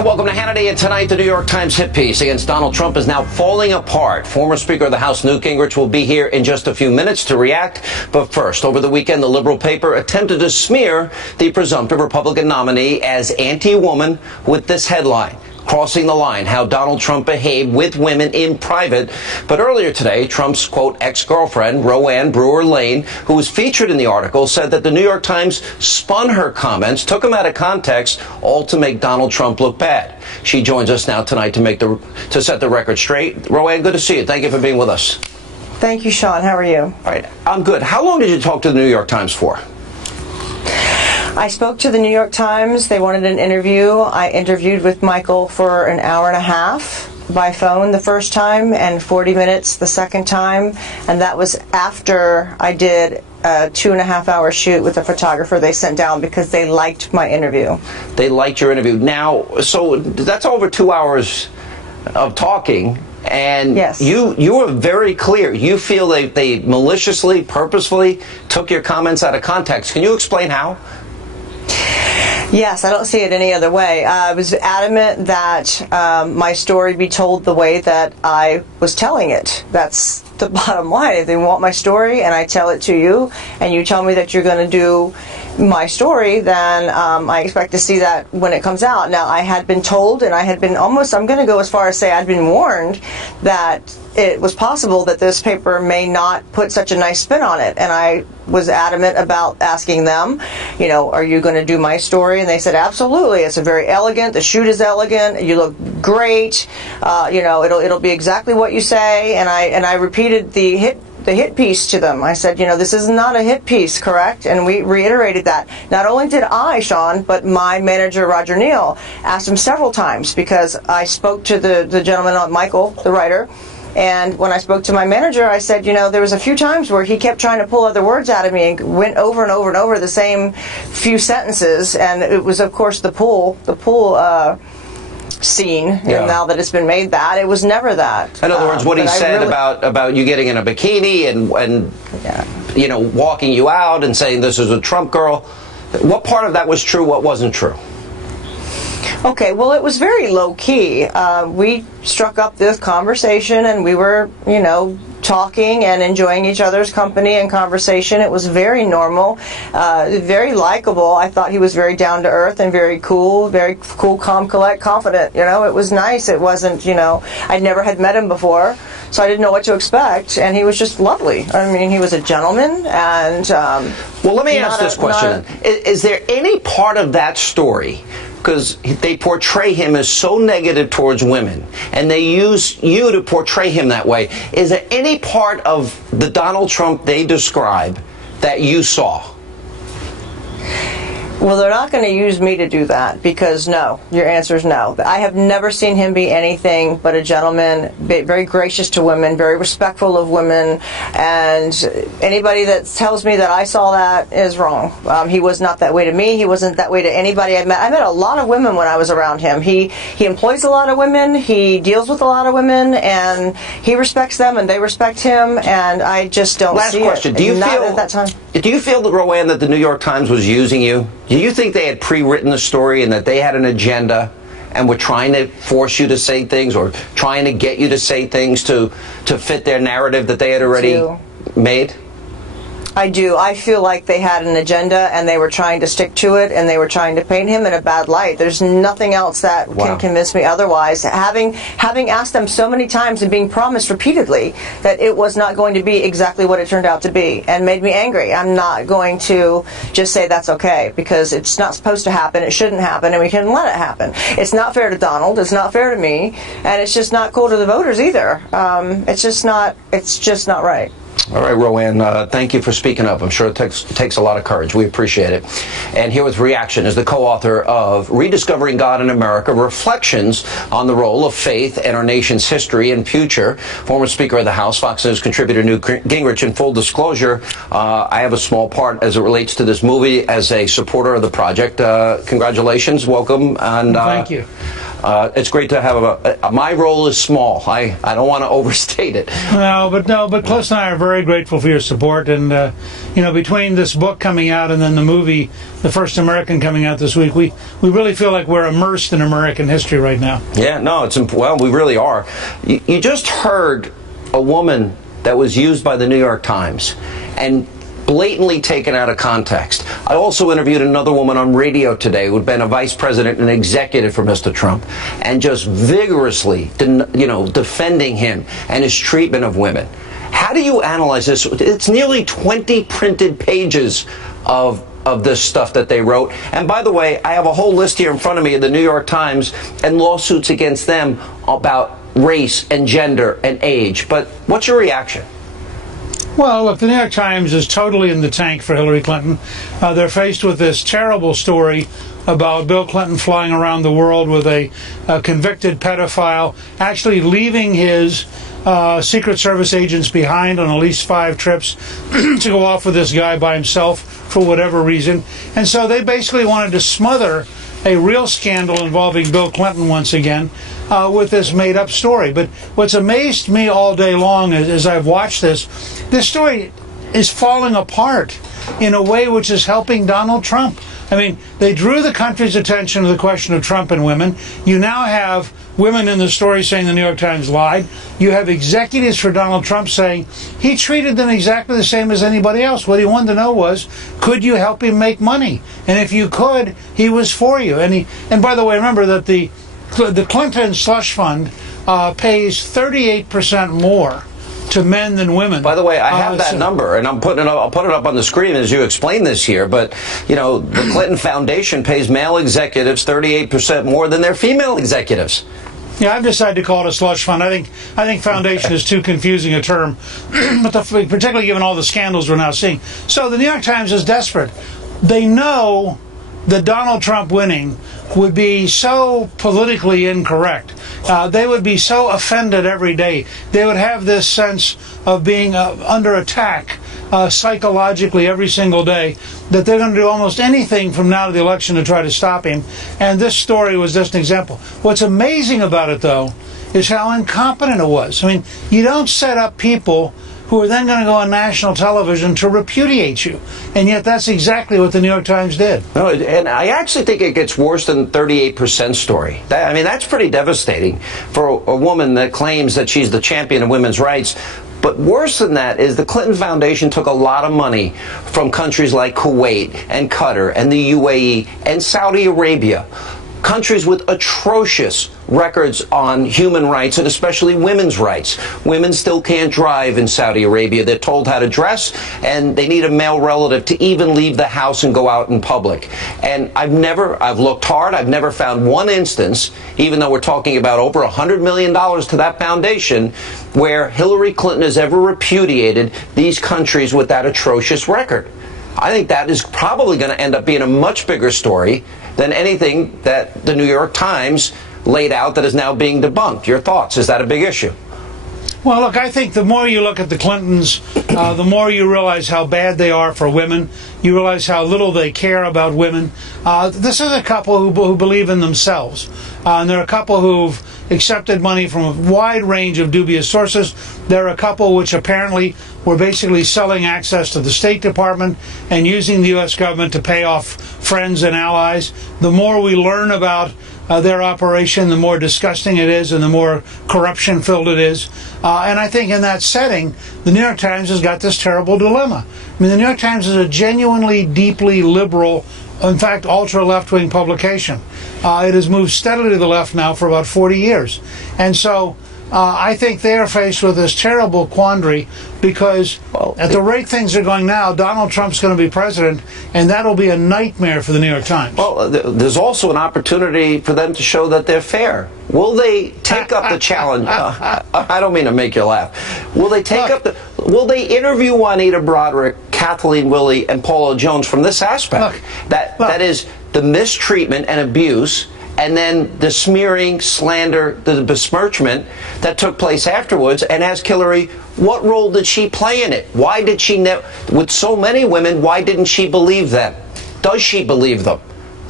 And welcome to Hannity. And tonight, the New York Times hit piece against Donald Trump is now falling apart. Former Speaker of the House Newt Gingrich will be here in just a few minutes to react. But first, over the weekend, the liberal paper attempted to smear the presumptive Republican nominee as anti-woman with this headline: "Crossing the line, how Donald Trump behaved with women in private." But earlier today, Trump's, quote, ex-girlfriend, Rowanne Brewer, who was featured in the article, said that the New York Times spun her comments, took them out of context, all to make Donald Trump look bad. She joins us now tonight to set the record straight. Rowanne, good to see you. Thank you for being with us. Thank you, Sean. How are you? All right. I'm good. How long did you talk to the New York Times for? I spoke to the New York Times. They wanted an interview. I interviewed with Michael for an hour and a half by phone the first time and 40 minutes the second time. And that was after I did a 2.5-hour shoot with a photographer they sent down because they liked my interview. They liked your interview. Now, so that's over 2 hours of talking. And yes, you were very clear. You feel they maliciously, purposefully took your comments out of context. Can you explain how? Yes, I don't see it any other way. I was adamant that my story be told the way that I was telling it. That's the bottom line. If they want my story and I tell it to you and you tell me that you're going to do my story, then I expect to see that when it comes out. Now, I had been told, and I had been almost, I'm going to go as far as say I'd been warned that it was possible that this paper may not put such a nice spin on it. And I was adamant about asking them, you know, are you going to do my story? And they said, absolutely. It's a very elegant. The shoot is elegant. You look great. You know, it'll be exactly what you say. And I repeated the hit piece to them. I said, you know, this is not a hit piece, correct? And we reiterated that. Not only did I, Sean, but my manager, Roger Neal, asked him several times because I spoke to the gentleman, Michael, the writer. And when I spoke to my manager, I said, you know, there was a few times where he kept trying to pull other words out of me and went over and over and over the same few sentences. And it was, of course, the pool scene. Yeah. And now that it's been made that, it was never that. In other words, what he said about you getting in a bikini and yeah, you know, walking you out and saying this is a Trump girl. What part of that was true? What wasn't true? Okay, well, it was very low-key. We struck up this conversation, and we were, you know, talking and enjoying each other's company and conversation. It was very normal, very likable. I thought he was very down-to-earth and very cool, calm, collect, confident. You know, it was nice. It wasn't, you know, I never had met him before, so I didn't know what to expect, and he was just lovely. I mean, he was a gentleman, and... well, let me ask this question then. Is there any part of that story, because they portray him as so negative towards women, and they use you to portray him that way, is there any part of the Donald Trump they describe that you saw? Well, they're not going to use me to do that because no. Your answer is no. I have never seen him be anything but a gentleman, very gracious to women, very respectful of women, and anybody that tells me that I saw that is wrong. He was not that way to me. He wasn't that way to anybody I met. I met a lot of women when I was around him. He employs a lot of women. He deals with a lot of women, and he respects them, and they respect him, and I just don't see it. Last question. Do you feel, Rowanne, that the New York Times was using you? Do you think they had pre-written the story and that they had an agenda and were trying to force you to say things or trying to get you to say things to fit their narrative that they had already made? I do. I feel like they had an agenda and they were trying to stick to it and they were trying to paint him in a bad light. There's nothing else that can convince me otherwise. Having asked them so many times and being promised repeatedly that it was not going to be exactly what it turned out to be and made me angry. I'm not going to just say that's okay because it's not supposed to happen, it shouldn't happen, and we can't let it happen. It's not fair to Donald, it's not fair to me, and it's just not cool to the voters either. It's just not right. All right, Rowanne, thank you for speaking up. I'm sure it takes a lot of courage. We appreciate it. And here with reaction is the co-author of Rediscovering God in America, Reflections on the Role of Faith in Our Nation's History and Future, former Speaker of the House, Fox News contributor Newt Gingrich. In full disclosure, I have a small part as it relates to this movie as a supporter of the project. Congratulations, welcome. And thank you. It's great to have my role is small. I don't want to overstate it. No, but Close and I are very grateful for your support, and between this book coming out and then the movie, The First American, coming out this week, we really feel like we're immersed in American history right now. Yeah, no, we really are. You just heard a woman that was used by the New York Times and blatantly taken out of context. I also interviewed another woman on radio today who had been a vice president and executive for Mr. Trump, and just vigorously, defending him and his treatment of women. How do you analyze this? It's nearly 20 printed pages of this stuff that they wrote. And by the way, I have a whole list here in front of me of the New York Times and lawsuits against them about race and gender and age. But what's your reaction? Well, look, the New York Times is totally in the tank for Hillary Clinton. They're faced with this terrible story about Bill Clinton flying around the world with a convicted pedophile, actually leaving his Secret Service agents behind on at least 5 trips to go off with this guy by himself for whatever reason. And so they basically wanted to smother a real scandal involving Bill Clinton once again with this made-up story. But what's amazed me all day long as I've watched this story is falling apart in a way which is helping Donald Trump. I mean, they drew the country's attention to the question of Trump and women. You now have women in the story saying the New York Times lied. You have executives for Donald Trump saying he treated them exactly the same as anybody else. What he wanted to know was, could you help him make money? And if you could, he was for you. And by the way, remember that the Clinton slush fund pays 38% more to men than women. By the way, I have that number, and I'll put it up on the screen as you explain this here. But the Clinton Foundation pays male executives 38% more than their female executives. Yeah, I've decided to call it a slush fund. I think foundation is too confusing a term, but particularly given all the scandals we're now seeing. So the New York Times is desperate. They know that Donald Trump winning would be so politically incorrect. They would be so offended every day. They would have this sense of being under attack psychologically every single day, that they're going to do almost anything from now to the election to try to stop him. And this story was just an example. What's amazing about it, though, is how incompetent it was. I mean, you don't set up people who are then going to go on national television to repudiate you. And yet that's exactly what the New York Times did. No, and I actually think it gets worse than the 38% story. That's pretty devastating for a woman that claims that she's the champion of women's rights. But worse than that is the Clinton Foundation took a lot of money from countries like Kuwait and Qatar and the UAE and Saudi Arabia, countries with atrocious records on human rights and especially women's rights. Women still can't drive in Saudi Arabia. They're told how to dress, and they need a male relative to even leave the house and go out in public. And I've looked hard. I've never found one instance, even though we're talking about over $100 million to that foundation, where Hillary Clinton has ever repudiated these countries with that atrocious record. I think that is probably going to end up being a much bigger story than anything that the New York Times laid out that is now being debunked. Your thoughts? Is that a big issue? Well, look, I think the more you look at the Clintons, the more you realize how bad they are for women. You realize how little they care about women. This is a couple who believe in themselves. And they're a couple who've accepted money from a wide range of dubious sources. They're a couple which apparently were basically selling access to the State Department and using the U.S. government to pay off friends and allies. The more we learn about their operation, the more disgusting it is and the more corruption-filled it is. And I think in that setting, the New York Times has got this terrible dilemma. I mean, the New York Times is a genuinely deeply liberal, in fact, ultra-left-wing publication. It has moved steadily to the left now for about 40 years. And so I think they are faced with this terrible quandary because at the rate things are going now, Donald Trump's going to be president, and that'll be a nightmare for the New York Times. Well, there's also an opportunity for them to show that they're fair. Will they take up the challenge? I don't mean to make you laugh. Will they take up will they interview Juanita Broderick, Kathleen Willey, and Paula Jones from this aspect? That is the mistreatment and abuse, and then the smearing, slander, the besmirchment that took place afterwards, and ask Hillary, what role did she play in it? Why did she with so many women, why didn't she believe them? Does she believe them?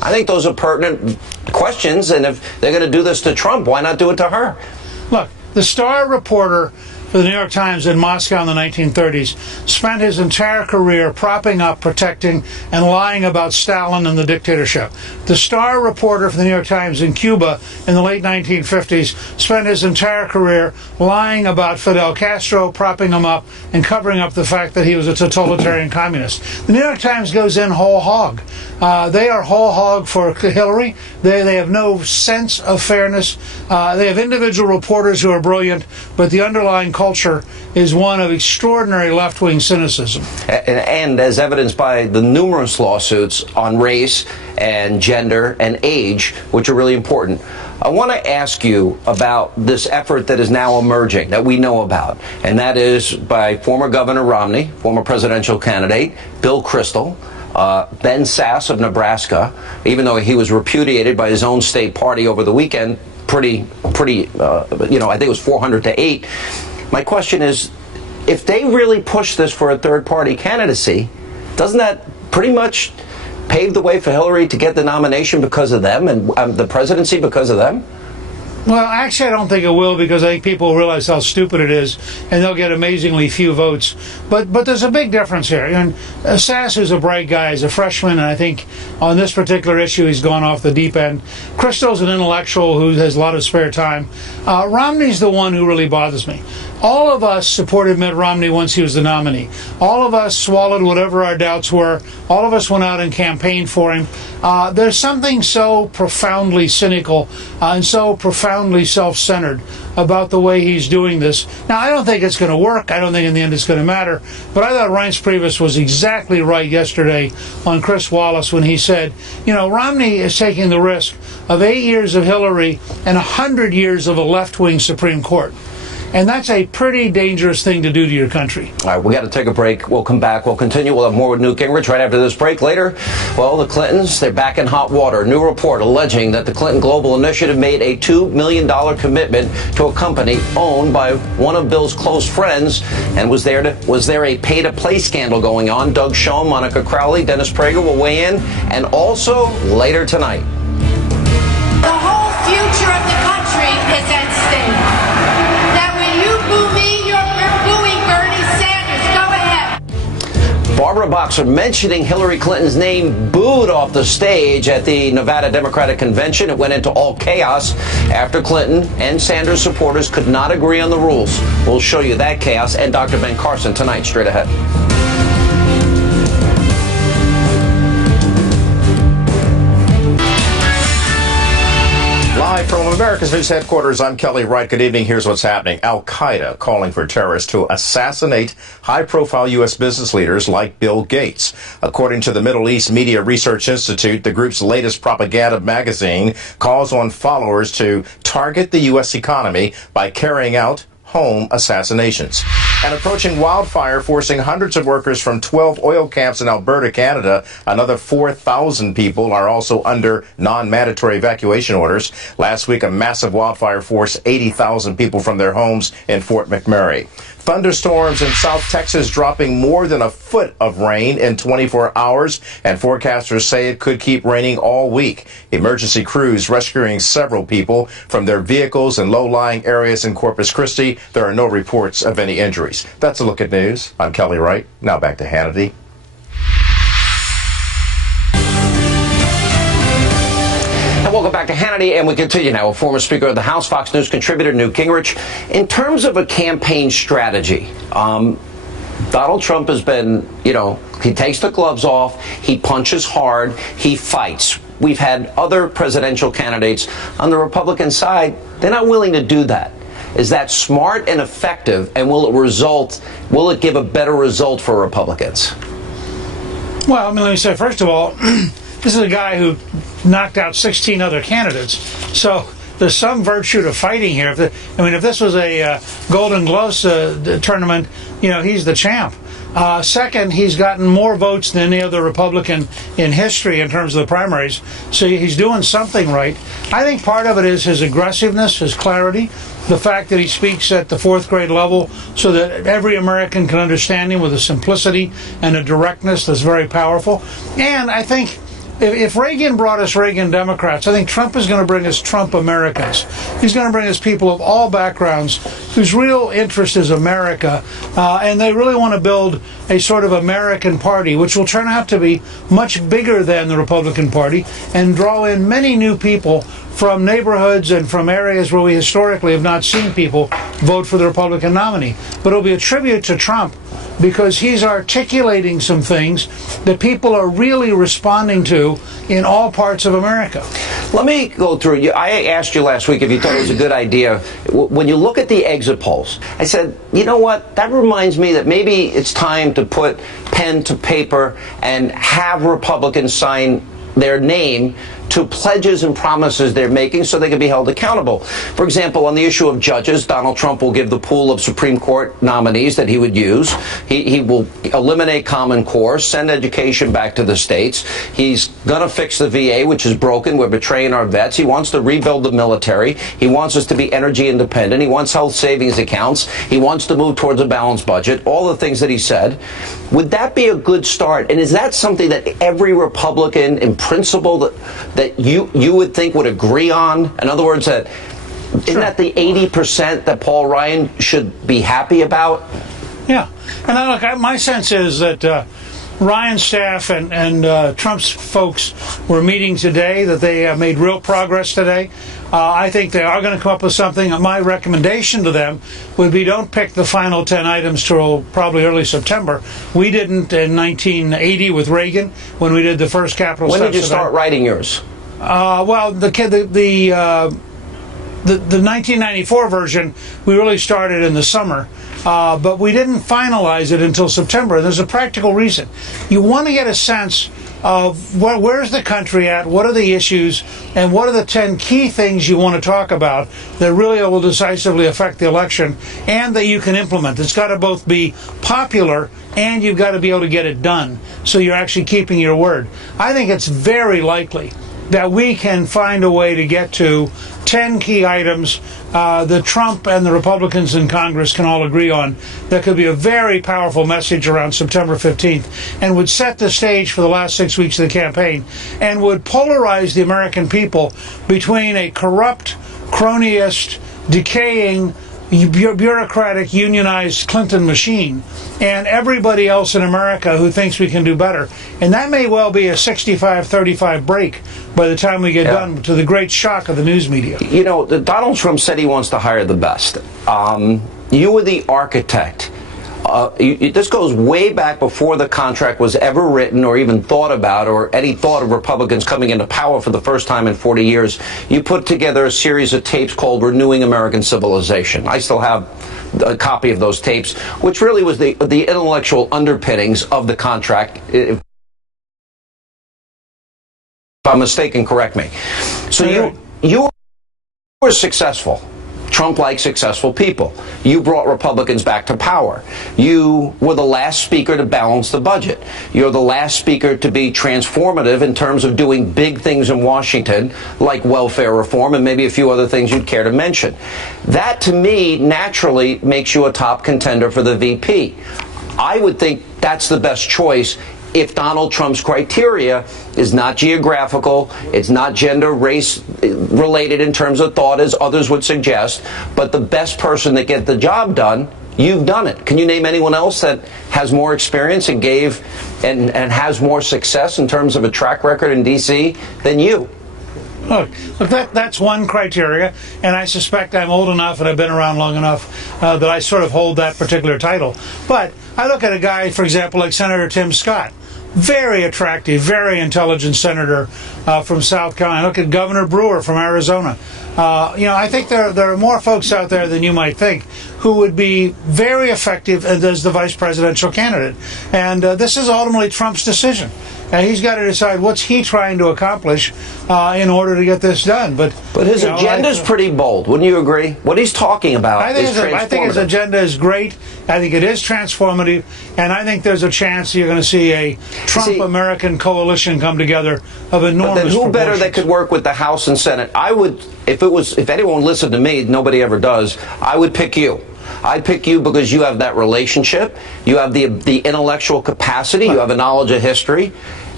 I think those are pertinent questions, and if they're going to do this to Trump, why not do it to her? Look, the star reporter for the New York Times in Moscow in the 1930s spent his entire career propping up, protecting, and lying about Stalin and the dictatorship. The star reporter for the New York Times in Cuba in the late 1950s spent his entire career lying about Fidel Castro, propping him up, and covering up the fact that he was a totalitarian communist. The New York Times goes in whole hog. They are whole hog for Hillary. They have no sense of fairness. They have individual reporters who are brilliant, but the underlying culture is one of extraordinary left-wing cynicism. And as evidenced by the numerous lawsuits on race and gender and age, which are really important. I want to ask you about this effort that is now emerging, that we know about, and that is by former Governor Romney, former presidential candidate, Bill Kristol, Ben Sasse of Nebraska, even though he was repudiated by his own state party over the weekend, I think it was 400-8. My question is, if they really push this for a third-party candidacy, doesn't that pretty much pave the way for Hillary to get the nomination because of them and the presidency because of them? Well, actually, I don't think it will, because I think people realize how stupid it is, and they'll get amazingly few votes. But there's a big difference here. And Sasse is a bright guy. He's a freshman, and I think on this particular issue, he's gone off the deep end. Kristol's an intellectual who has a lot of spare time. Romney's the one who really bothers me. All of us supported Mitt Romney once he was the nominee. All of us swallowed whatever our doubts were. All of us went out and campaigned for him. There's something so profoundly cynical and so profoundly self-centered about the way he's doing this. Now, I don't think it's going to work. I don't think in the end it's going to matter. But I thought Reince Priebus was exactly right yesterday on Chris Wallace when he said, Romney is taking the risk of 8 years of Hillary and 100 years of a left-wing Supreme Court. And that's a pretty dangerous thing to do to your country. All right, we got to take a break. We'll come back. We'll continue. We'll have more with Newt Gingrich right after this break. Later, well, the Clintons, they're back in hot water. New report alleging that the Clinton Global Initiative made a $2 million commitment to a company owned by one of Bill's close friends. And was there a pay-to-play scandal going on? Doug Schoen, Monica Crowley, Dennis Prager will weigh in. And also, later tonight. The whole future of the country is at stake. Barbara Boxer mentioning Hillary Clinton's name booed off the stage at the Nevada Democratic Convention. It went into all chaos after Clinton and Sanders supporters could not agree on the rules. We'll show you that chaos and Dr. Ben Carson tonight, straight ahead. Live from America's News Headquarters, I'm Kelly Wright. Good evening. Here's what's happening. Al-Qaeda calling for terrorists to assassinate high-profile U.S. business leaders like Bill Gates. According to the Middle East Media Research Institute, the group's latest propaganda magazine calls on followers to target the U.S. economy by carrying out home assassinations. An approaching wildfire forcing hundreds of workers from 12 oil camps in Alberta, Canada. Another 4,000 people are also under non-mandatory evacuation orders. Last week, a massive wildfire forced 80,000 people from their homes in Fort McMurray. Thunderstorms in South Texas dropping more than a foot of rain in 24 hours, and forecasters say it could keep raining all week. Emergency crews rescuing several people from their vehicles in low-lying areas in Corpus Christi. There are no reports of any injuries. That's a look at news. I'm Kelly Wright. Now back to Hannity. Welcome back to Hannity, and we continue now with former Speaker of the House, Fox News contributor Newt Gingrich. In terms of a campaign strategy, Donald Trump has been, he takes the gloves off, he punches hard, he fights. We've had other presidential candidates on the Republican side. They're not willing to do that. Is that smart and effective, and will it give a better result for Republicans? Well, let me say, first of all, this is a guy who knocked out 16 other candidates. So there's some virtue to fighting here. If this was a Golden Gloves tournament, he's the champ. Second, he's gotten more votes than any other Republican in history in terms of the primaries. So he's doing something right. I think part of it is his aggressiveness, his clarity, the fact that he speaks at the fourth grade level so that every American can understand him with a simplicity and a directness that's very powerful. And I think if Reagan brought us Reagan Democrats, I think Trump is going to bring us Trump Americans. He's going to bring us people of all backgrounds whose real interest is America, and they really want to build a sort of American party, which will turn out to be much bigger than the Republican Party and draw in many new people from neighborhoods and from areas where we historically have not seen people vote for the Republican nominee. But it'll be a tribute to Trump because he's articulating some things that people are really responding to in all parts of America. Let me go through. I asked you last week if you thought it was a good idea. When you look at the exit polls, I said, you know what, that reminds me that maybe it's time to put pen to paper and have Republicans sign their name to pledges and promises they're making so they can be held accountable. For example, on the issue of judges, Donald Trump will give the pool of Supreme Court nominees that he would use. He will eliminate Common Core, send education back to the states. He's going to fix the VA, which is broken. We're betraying our vets. He wants to rebuild the military. He wants us to be energy independent. He wants health savings accounts. He wants to move towards a balanced budget. All the things that he said. Would that be a good start? And is that something that every Republican in principle that you would think would agree on? In other words, that isn't that the 80% that Paul Ryan should be happy about? Yeah, and look, my sense is that Ryan's staff and Trump's folks were meeting today, that they made real progress today. I think they are going to come up with something. My recommendation to them would be don't pick the final 10 items till probably early September. We didn't in 1980 with Reagan when we did the first Capitol Steps. When did you start writing yours? Well, the 1994 version, we really started in the summer, but we didn't finalize it until September. There's a practical reason. You want to get a sense of where's the country at, what are the issues, and what are the 10 key things you want to talk about that really will decisively affect the election and that you can implement. It's got to both be popular and you've got to be able to get it done so you're actually keeping your word. I think it's very likely that we can find a way to get to 10 key items that Trump and the Republicans in Congress can all agree on. That could be a very powerful message around September 15th and would set the stage for the last 6 weeks of the campaign and would polarize the American people between a corrupt, cronyist, decaying, bureaucratic, unionized Clinton machine and everybody else in America who thinks we can do better. And that may well be a 65-35 break by the time we get done, to the great shock of the news media. You know, Donald Trump said he wants to hire the best. You were the architect. This goes way back before the contract was ever written or even thought about, or any thought of Republicans coming into power for the first time in 40 years. You put together a series of tapes called Renewing American Civilization. I still have a copy of those tapes, which really was the intellectual underpinnings of the contract. If I'm mistaken, correct me. So you were successful. Trump likes successful people. You brought Republicans back to power. You were the last speaker to balance the budget. You're the last speaker to be transformative in terms of doing big things in Washington, like welfare reform and maybe a few other things you'd care to mention. That, to me, naturally makes you a top contender for the VP. I would think that's the best choice if Donald Trump's criteria is not geographical, it's not gender, race related in terms of thought, as others would suggest, but the best person that gets the job done, you've done it. Can you name anyone else that has more experience and and has more success in terms of a track record in D.C. than you? Look, that's one criteria, and I suspect I'm old enough and I've been around long enough that I sort of hold that particular title. But I look at a guy, for example, like Senator Tim Scott. Very attractive, very intelligent senator from South Carolina. Look at Governor Brewer from Arizona. I think there are more folks out there than you might think who would be very effective as the vice presidential candidate. And this is ultimately Trump's decision. He's got to decide what's he trying to accomplish in order to get this done. But his agenda is pretty bold. Wouldn't you agree? What he's talking about is transformative. I think his agenda is great. I think it is transformative. And I think there's a chance you're going to see a Trump-American coalition come together of enormous proportions. Then who better that could work with the House and Senate? I would, if anyone listened to me, nobody ever does, I would pick you. I'd pick you because you have that relationship, you have the intellectual capacity, you have a knowledge of history,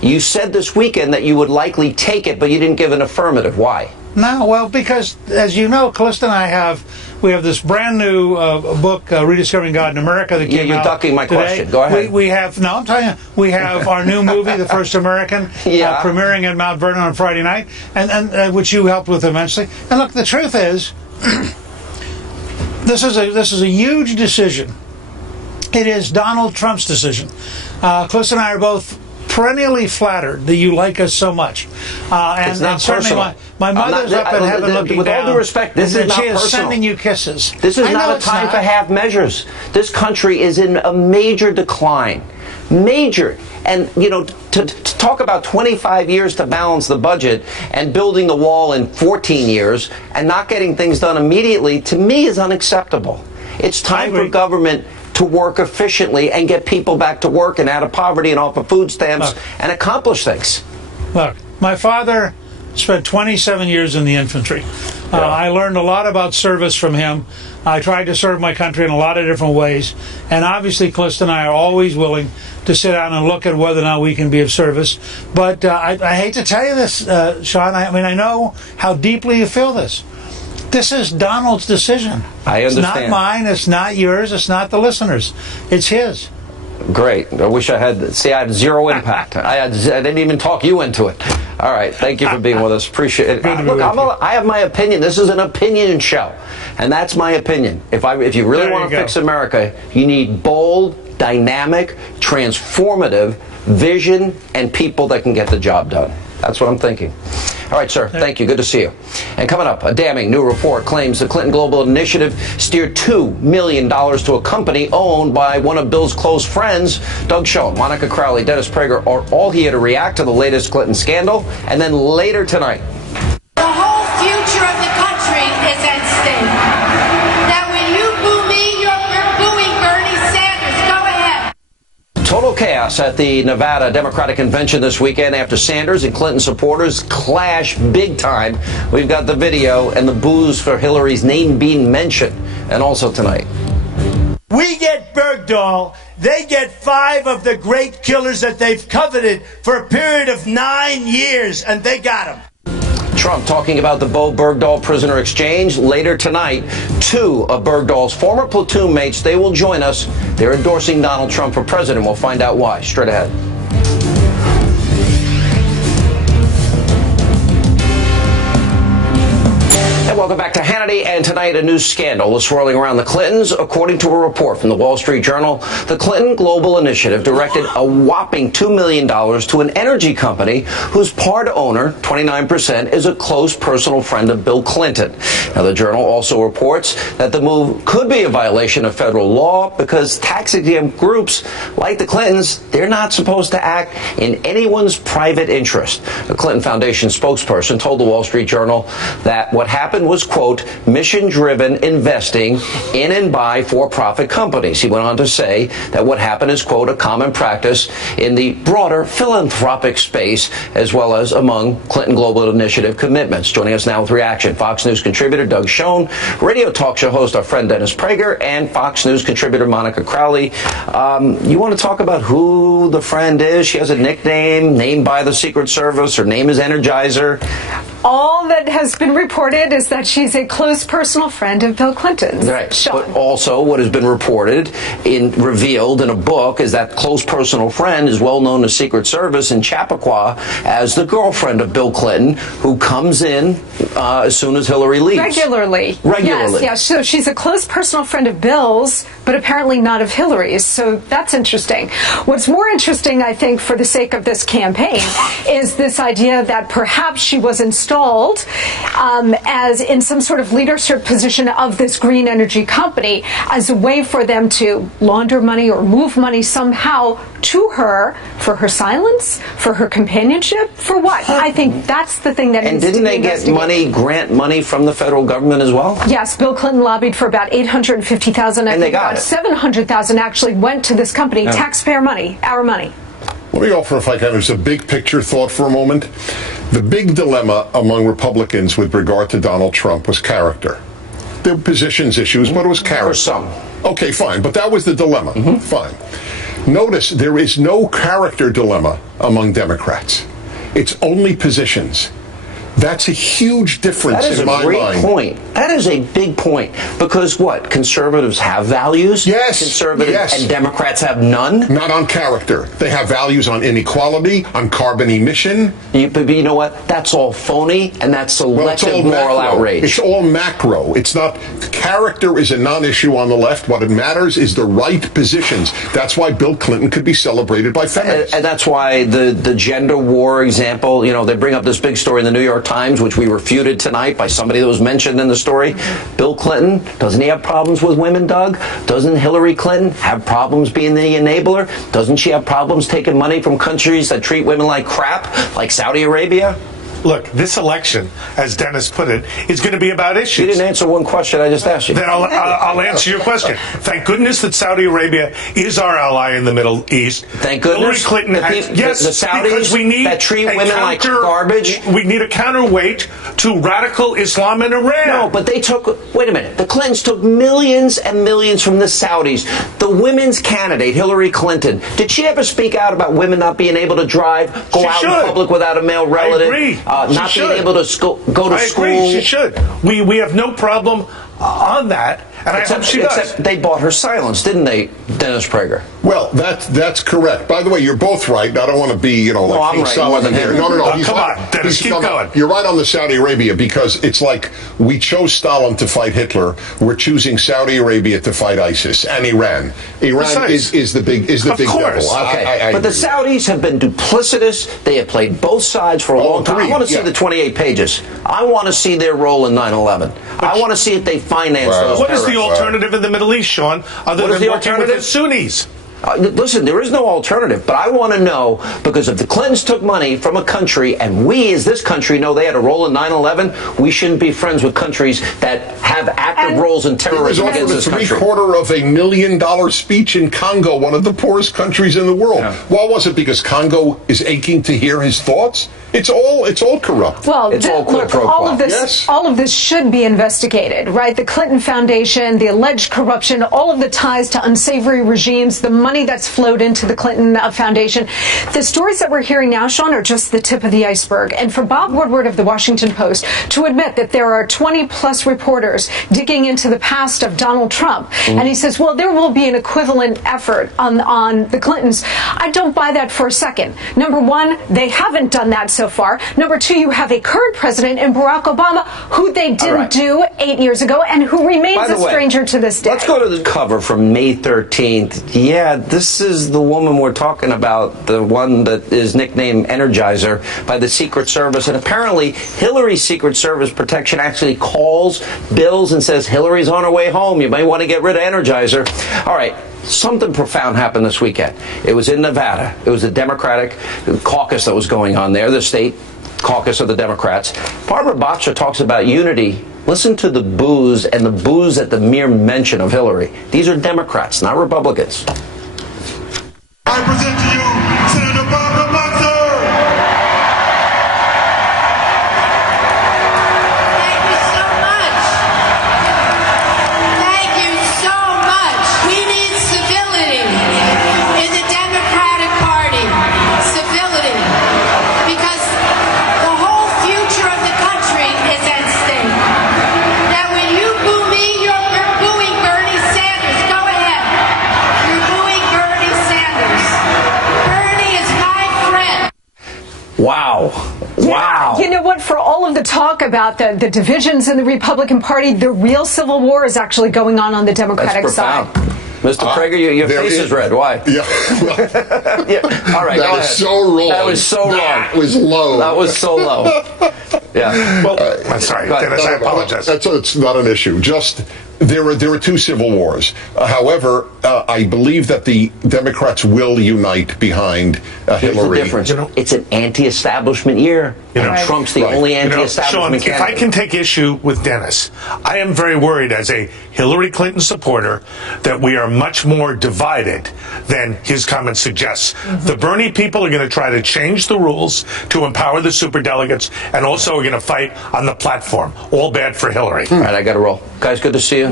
You said this weekend that you would likely take it, but you didn't give an affirmative. Why? No, well, because, as you know, Callista and I have this brand new book, Rediscovering God in America, that came you're out ducking my today. question. Go ahead. I'm telling you, we have our new movie, The First American, premiering at Mount Vernon on Friday night, and which you helped with immensely. And look, the truth is, this is a huge decision. It is Donald Trump's decision. Callista and I are both perennially flattered that you like us so much. It's not personal. My mother's up in heaven looking with down. all due respect, this is not she is personal. sending you kisses. This is not a time for half measures. This country is in a major decline. Major. And, you know, to talk about 25 years to balance the budget and building the wall in 14 years and not getting things done immediately, to me, is unacceptable. It's time for government to work efficiently and get people back to work and out of poverty and off of food stamps and accomplish things. Look, my father spent 27 years in the infantry. I learned a lot about service from him. I tried to serve my country in a lot of different ways. And obviously, Callista and I are always willing to sit down and look at whether or not we can be of service. But I hate to tell you this, Sean. I mean, I know how deeply you feel this. This is Donald's decision. I understand. It's not mine. It's not yours. It's not the listeners. It's his. Great. I wish I had. See, I had zero impact. I didn't even talk you into it. All right. Thank you for being with us. Appreciate it. Look, I have my opinion. This is an opinion show, and that's my opinion. If you really want to fix America, you need bold, dynamic, transformative vision and people that can get the job done. That's what I'm thinking. All right, sir. Thank you. Good to see you. And coming up, a damning new report claims the Clinton Global Initiative steered $2 million to a company owned by one of Bill's close friends. Doug Schoen, Monica Crowley, Dennis Prager are all here to react to the latest Clinton scandal. And then later tonight, The whole future of the country is at stake. Now, when you boo me, you're booing Bernie Sanders. Go ahead. total chaos at the Nevada Democratic Convention this weekend after Sanders and Clinton supporters clash big time. We've got the video and the boos for Hillary's name being mentioned. And also tonight, we get Bergdahl, they get 5 of the great killers that they've coveted for a period of 9 years, and they got them. Trump talking about the Bergdahl prisoner exchange. Later tonight, 2 of Bergdahl's former platoon mates, they will join us. They're endorsing Donald Trump for president. We'll find out why. Straight ahead. And welcome back to Hannity. And tonight, a new scandal is swirling around the Clintons. According to a report from the Wall Street Journal, the Clinton Global Initiative directed a whopping $2 million to an energy company whose part owner, 29%, is a close personal friend of Bill Clinton. Now, the Journal also reports that the move could be a violation of federal law because tax-exempt groups like the Clintons, they're not supposed to act in anyone's private interest. The Clinton Foundation spokesperson told the Wall Street Journal that what happened was, quote, mission-driven investing in and by for-profit companies. He went on to say that what happened is, quote, a common practice in the broader philanthropic space as well as among Clinton Global Initiative commitments. Joining us now with reaction, Fox News contributor Doug Schoen, radio talk show host our friend Dennis Prager, and Fox News contributor Monica Crowley. You want to talk about who the friend is? She has a nickname named by the Secret Service. Her name is Energizer. All that has been reported is that she's a close personal friend of Bill Clinton's. Right. Sean. But also what has been revealed in a book is that close personal friend is well known to Secret Service in Chappaqua as the girlfriend of Bill Clinton, who comes in as soon as Hillary leaves. Regularly. Yes. So she's a close personal friend of Bill's, but apparently not of Hillary's. So that's interesting. What's more interesting, I think, for the sake of this campaign, is this idea that perhaps she was installed as in some sort of leadership position of this green energy company as a way for them to launder money or move money somehow to her for her silence, for her companionship, for what? I think that's the thing that needs to be investigated. And didn't they get grant money from the federal government as well? Yes, Bill Clinton lobbied for about $850,000. And they got about $700,000 actually went to this company, taxpayer money, our money. Let me offer, if I can, just a big picture thought for a moment. The big dilemma among Republicans with regard to Donald Trump was character. There were positions issues, but it was character. For some. Okay, fine, but that was the dilemma. Fine. Notice there is no character dilemma among Democrats. It's only positions. That's a huge difference in my mind. That is a great point. That is a big point. Because what? Conservatives have values? Yes. Conservatives and Democrats have none? Not on character. They have values on inequality, on carbon emission. But you know what? That's all phony, and that's selective moral outrage. It's all macro. It's not. Character is a non-issue on the left. What it matters is the right positions. That's why Bill Clinton could be celebrated by feminists. And that's why the gender war example, they bring up this big story in the New York Times, which we refuted tonight by somebody that was mentioned in the story. Bill Clinton, doesn't he have problems with women, Doug? Doesn't Hillary Clinton have problems being the enabler? Doesn't she have problems taking money from countries that treat women like crap, like Saudi Arabia? Look, this election, as Dennis put it, is going to be about issues. You didn't answer one question I just asked you. Then I'll answer your question. Thank goodness that Saudi Arabia is our ally in the Middle East. Thank goodness. Hillary Clinton the Saudis because we need that treat women like garbage. We need a counterweight to radical Islam in Iran. No, but they took, wait a minute, the Clintons took millions and millions from the Saudis. The women's candidate, Hillary Clinton, did she ever speak out about women not being able to drive, go out in public without a male relative? I agree. Not being able to go to school. I agree, she should. We have no problem on that, and I hope she does. Except they bought her silence, didn't they, Dennis Prager? Well, that's correct. By the way, you're both right. I don't want to be, like King Solomon here. No. Come on, Dennis, keep going. You're right on the Saudi Arabia, because it's like we chose Stalin to fight Hitler. We're choosing Saudi Arabia to fight ISIS and Iran. Iran is the big devil. Okay, but the Saudis have been duplicitous. They have played both sides for a long time. I want to see the 28 pages. I want to see their role in 9/11. I want to see if they finance those. What is the alternative in the Middle East, Sean, other than working with the Sunnis? Listen, there is no alternative, but I want to know, because if the Clintons took money from a country, and we as this country know they had a role in 9/11, we shouldn't be friends with countries that have active roles in terrorism against this country. $750,000 speech in Congo, one of the poorest countries in the world. Yeah. Why was it? Because Congo is aching to hear his thoughts? It's all corrupt. Well, it's all all of this should be investigated, right? The Clinton Foundation, the alleged corruption, all of the ties to unsavory regimes, the money that's flowed into the Clinton Foundation. The stories that we're hearing now, Sean, are just the tip of the iceberg. And for Bob Woodward of the Washington Post to admit that there are 20-plus reporters digging into the past of Donald Trump, and he says, well, there will be an equivalent effort on the Clintons. I don't buy that for a second. Number one, they haven't done that so far. Number two, you have a current president in Barack Obama who they didn't do 8 years ago and who remains a stranger to this day. Let's go to the cover from May 13th. Yeah, this is the woman we're talking about, the one that is nicknamed Energizer by the Secret Service. And apparently Hillary's Secret Service protection actually calls Bills and says, Hillary's on her way home. You may want to get rid of Energizer. All right. Something profound happened this weekend. It was in Nevada. It was a Democratic caucus that was going on there, the state caucus of the Democrats. Barbara Boxer talks about unity. Listen to the boos and the boos at the mere mention of Hillary. These are Democrats, not Republicans. I present to you Senator Barbara Boxer. Thank you so much. Thank you so much. We need civility in the Democratic Party. Civility. Because the whole future of the country is at stake. Now, when you boo me, you're booing Bernie Sanders. Go ahead. You're booing Bernie Sanders. Bernie is my friend. Wow. Wow. You know what? For all of the talk about the divisions in the Republican Party, the real civil war is actually going on the Democratic side. Mr. Prager, your face is red. Why? Yeah. All right. That is so wrong. That was so wrong. That was low. That was so low. Yeah. Well, I'm sorry, Dennis. I apologize. It's not an issue. Just there are two civil wars. However, I believe that the Democrats will unite behind Hillary. Here's the difference. It's an anti-establishment year. Trump's the only anti-establishment Sean, if I can take issue with Dennis, I am very worried as a Hillary Clinton supporter that we are much more divided than his comment suggests. The Bernie people are going to try to change the rules to empower the superdelegates, and also are going to fight on the platform. All bad for Hillary. All right, I got to roll. Guys, good to see you.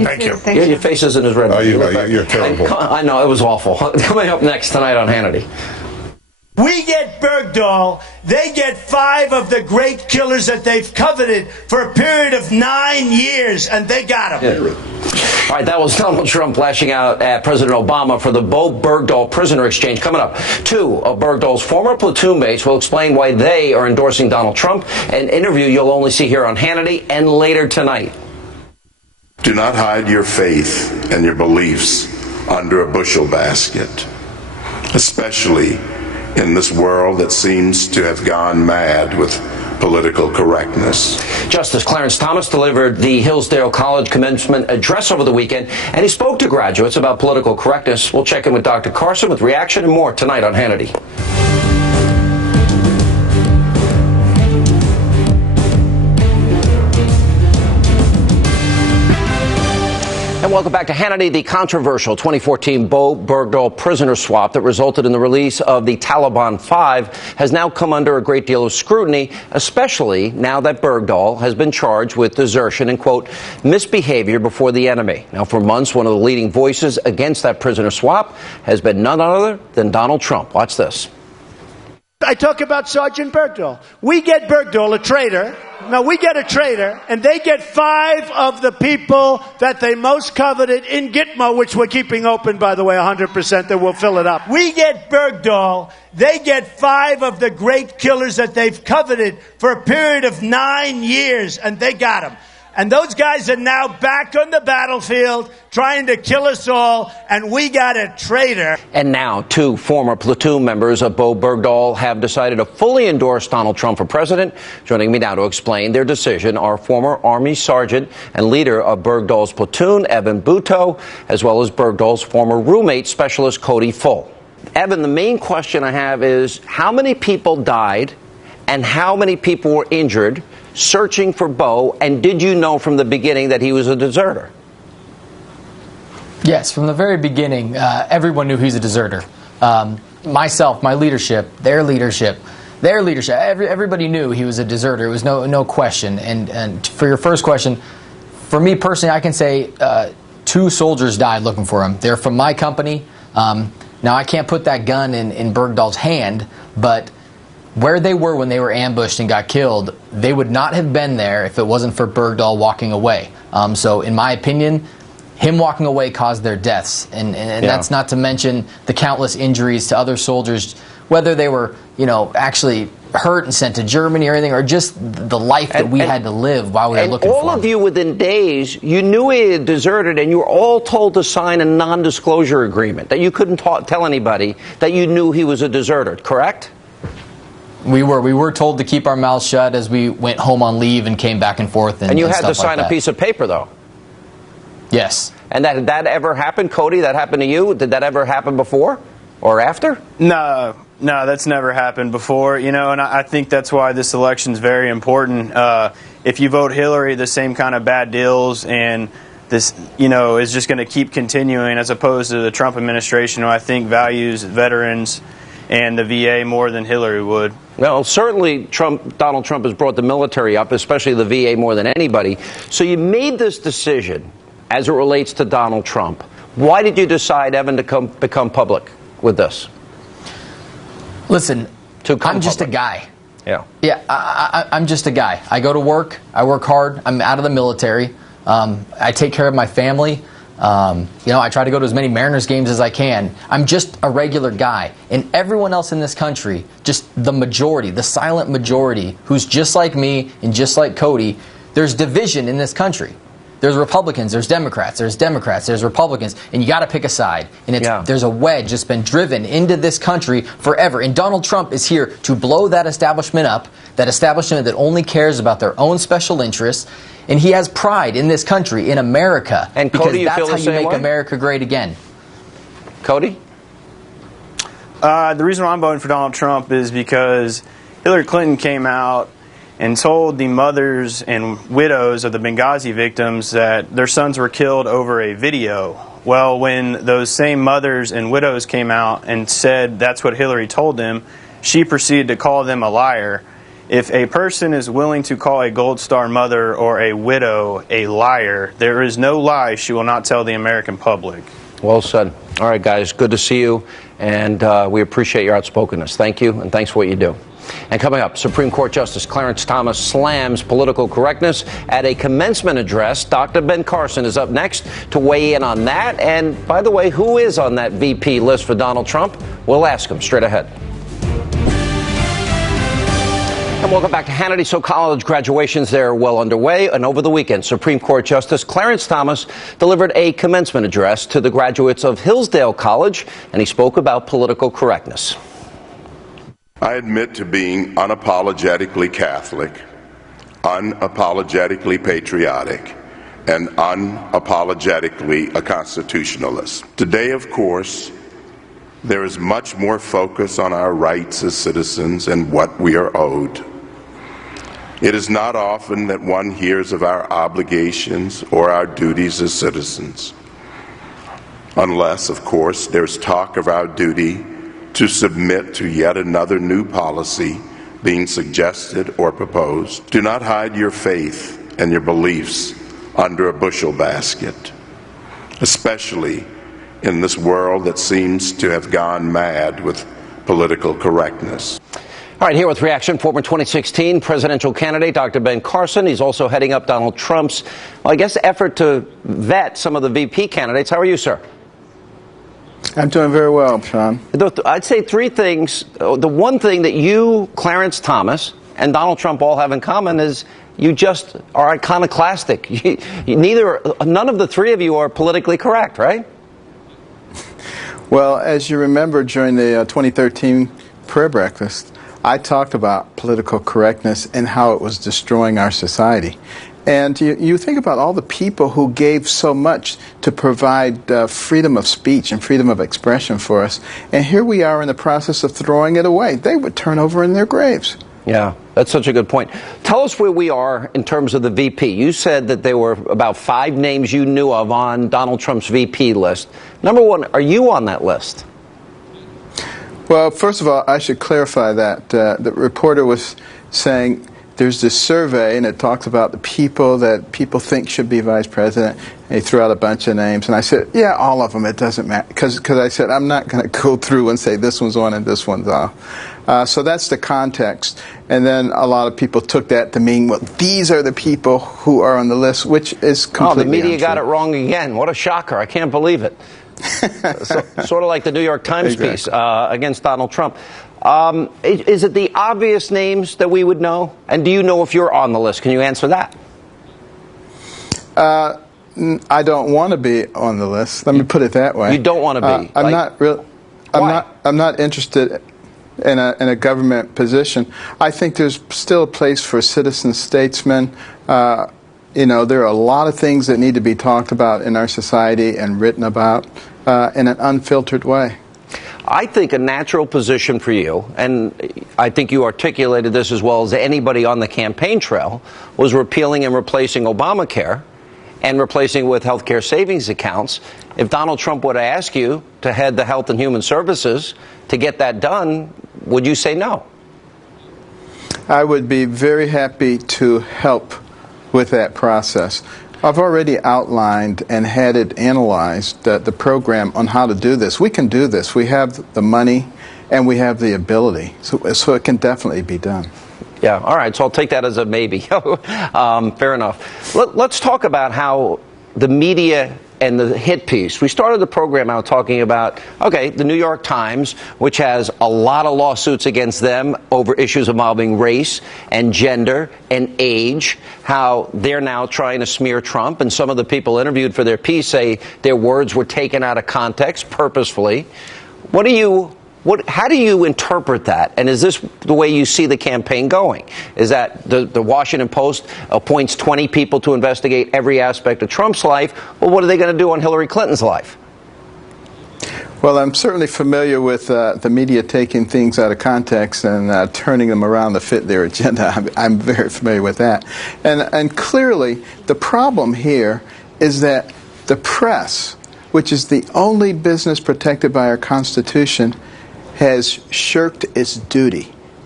Thank you. Thank you. Your face isn't as red. Oh, you're terrible. I know, it was awful. Coming up next tonight on Hannity. We get Bergdahl, they get 5 of the great killers that they've coveted for a period of 9 years, and they got them. Yeah. All right, that was Donald Trump lashing out at President Obama for the Bergdahl prisoner exchange. Coming up, 2 of Bergdahl's former platoon mates will explain why they are endorsing Donald Trump. An interview you'll only see here on Hannity and later tonight. Do not hide your faith and your beliefs under a bushel basket, especially in this world that seems to have gone mad with political correctness. Justice Clarence Thomas delivered the Hillsdale College commencement address over the weekend, and he spoke to graduates about political correctness. We'll check in with Dr. Carson with reaction and more tonight on Hannity. And welcome back to Hannity. The controversial 2014 Bergdahl prisoner swap that resulted in the release of the Taliban 5 has now come under a great deal of scrutiny, especially now that Bergdahl has been charged with desertion and, quote, misbehavior before the enemy. Now, for months, one of the leading voices against that prisoner swap has been none other than Donald Trump. Watch this. I talk about Sergeant Bergdahl. We get Bergdahl, a traitor. Now, we get a traitor, and they get 5 of the people that they most coveted in Gitmo, which we're keeping open, by the way, 100%, that we'll fill it up. We get Bergdahl. They get 5 of the great killers that they've coveted for a period of 9 years, and they got them. And those guys are now back on the battlefield trying to kill us all, and we got a traitor. And now 2 former platoon members of Bergdahl have decided to fully endorse Donald Trump for president. Joining me now to explain their decision are former Army Sergeant and leader of Bergdahl's platoon, Evan Buetow, as well as Bergdahl's former roommate, Specialist Cody. Evan, the main question I have is how many people died and how many people were injured searching for Bo, and did you know from the beginning that he was a deserter? Yes, from the very beginning, everyone knew he's a deserter. Myself, my leadership, their leadership, everybody knew he was a deserter. It was no question. And for your first question, for me personally, I can say 2 soldiers died looking for him. They're from my company. Now, I can't put that gun in Bergdahl's hand, but where they were when they were ambushed and got killed, they would not have been there if it wasn't for Bergdahl walking away. So in my opinion, him walking away caused their deaths. And that's not to mention the countless injuries to other soldiers, whether they were, actually hurt and sent to Germany or anything, or just the life that we had to live while we were looking for him. All of you within days, you knew he had deserted, and you were all told to sign a non-disclosure agreement, that you couldn't tell anybody that you knew he was a deserter, correct? We were told to keep our mouths shut as we went home on leave and came back and forth. And you and had to sign a piece of paper, though. Yes. And that ever happened, Cody? That happened to you? Did that ever happen before or after? No, that's never happened before. And I think that's why this election is very important. If you vote Hillary, the same kind of bad deals and this, is just going to keep continuing, as opposed to the Trump administration, who I think values veterans and the VA more than Hillary would. Well, certainly Donald Trump has brought the military up, especially the VA, more than anybody. So you made this decision as it relates to Donald Trump. Why did you decide, Evan, to become public with this? Listen, I'm just a guy. Yeah. Yeah, I'm just a guy. I go to work. I work hard. I'm out of the military. I take care of my family. I try to go to as many Mariners games as I can. I'm just a regular guy. And everyone else in this country, just the majority, the silent majority, who's just like me and just like Cody, there's division in this country. There's Republicans, there's Democrats, there's Republicans, and you got to pick a side. And there's a wedge that's been driven into this country forever. And Donald Trump is here to blow that establishment up, that establishment that only cares about their own special interests. And he has pride in this country, in America, and because Cody, that's how you make America great again. Cody? The reason why I'm voting for Donald Trump is because Hillary Clinton came out and told the mothers and widows of the Benghazi victims that their sons were killed over a video. Well, when those same mothers and widows came out and said that's what Hillary told them, she proceeded to call them a liar if a person is willing to call a Gold Star mother or a widow a liar, there is no lie she will not tell the American public. Well said. All right, guys, good to see you, and we appreciate your outspokenness. Thank you, and thanks for what you do. And coming up, Supreme Court Justice Clarence Thomas slams political correctness at a commencement address. Dr. Ben Carson is up next to weigh in on that. And by the way, who is on that VP list for Donald Trump? We'll ask him straight ahead. And welcome back to Hannity. So college graduations, they're well underway. And over the weekend, Supreme Court Justice Clarence Thomas delivered a commencement address to the graduates of Hillsdale College, and he spoke about political correctness. I admit to being unapologetically Catholic, unapologetically patriotic, and unapologetically a constitutionalist. Today, of course, there is much more focus on our rights as citizens and what we are owed. It is not often that one hears of our obligations or our duties as citizens, unless, of course, there's talk of our duty to submit to yet another new policy being suggested or proposed. Do not hide your faith and your beliefs under a bushel basket, especially in this world that seems to have gone mad with political correctness. All right, here with reaction, former 2016 presidential candidate Dr. Ben Carson. He's also heading up Donald Trump's, well, I guess, effort to vet some of the VP candidates. How are you, sir? I'm doing very well, Sean. I'd say three things. The one thing that you, Clarence Thomas, and Donald Trump all have in common is you just are iconoclastic. None of the three of you are politically correct, right? Well, as you remember, during the 2013 prayer breakfast, I talked about political correctness and how it was destroying our society. And you think about all the people who gave so much to provide freedom of speech and freedom of expression for us. And here we are in the process of throwing it away. They would turn over in their graves. Yeah, that's such a good point. Tell us where we are in terms of the VP. You said that there were about 5 names you knew of on Donald Trump's VP list. Number one, are you on that list? Well, first of all, I should clarify that. The reporter was saying there's this survey, and it talks about the people that people think should be vice president. And he threw out a bunch of names, and I said, yeah, all of them, it doesn't matter. Because I said, I'm not going to go through and say this one's on and this one's off. So that's the context. And then a lot of people took that to mean, well, these are the people who are on the list, which is completely the media untrue. Got it wrong again. What a shocker. I can't believe it. Sort of like the New York Times piece against Donald Trump. Is it the obvious names that we would know? And do you know if you're on the list? Can you answer that? I don't want to be on the list. Let me put it that way. You don't want to be? I'm not interested in a government position. I think there's still a place for citizen statesmen. You know, there are a lot of things that need to be talked about in our society and written about in an unfiltered way. I think a natural position for you, and I think you articulated this as well as anybody on the campaign trail, was repealing and replacing Obamacare and replacing with health care savings accounts. If Donald Trump would ask you to head the Health and Human Services to get that done, would you say no? I would be very happy to help with that process. I've already outlined and had it analyzed, the program on how to do this. We can do this. We have the money and we have the ability. So it can definitely be done. Yeah, all right, so I'll take that as a maybe. Fair enough. Let's talk about how the media and the hit piece. We started the program out talking about, okay, the New York Times, which has a lot of lawsuits against them over issues involving race and gender and age, how they're now trying to smear Trump, and some of the people interviewed for their piece say their words were taken out of context purposefully. How do you interpret that? And is this the way you see the campaign going? Is that the Washington Post appoints 20 people to investigate every aspect of Trump's life? Well, what are they going to do on Hillary Clinton's life? Well, I'm certainly familiar with the media taking things out of context and turning them around to fit their agenda. I'm very familiar with that. And clearly, the problem here is that the press, which is the only business protected by our Constitution, has shirked its duty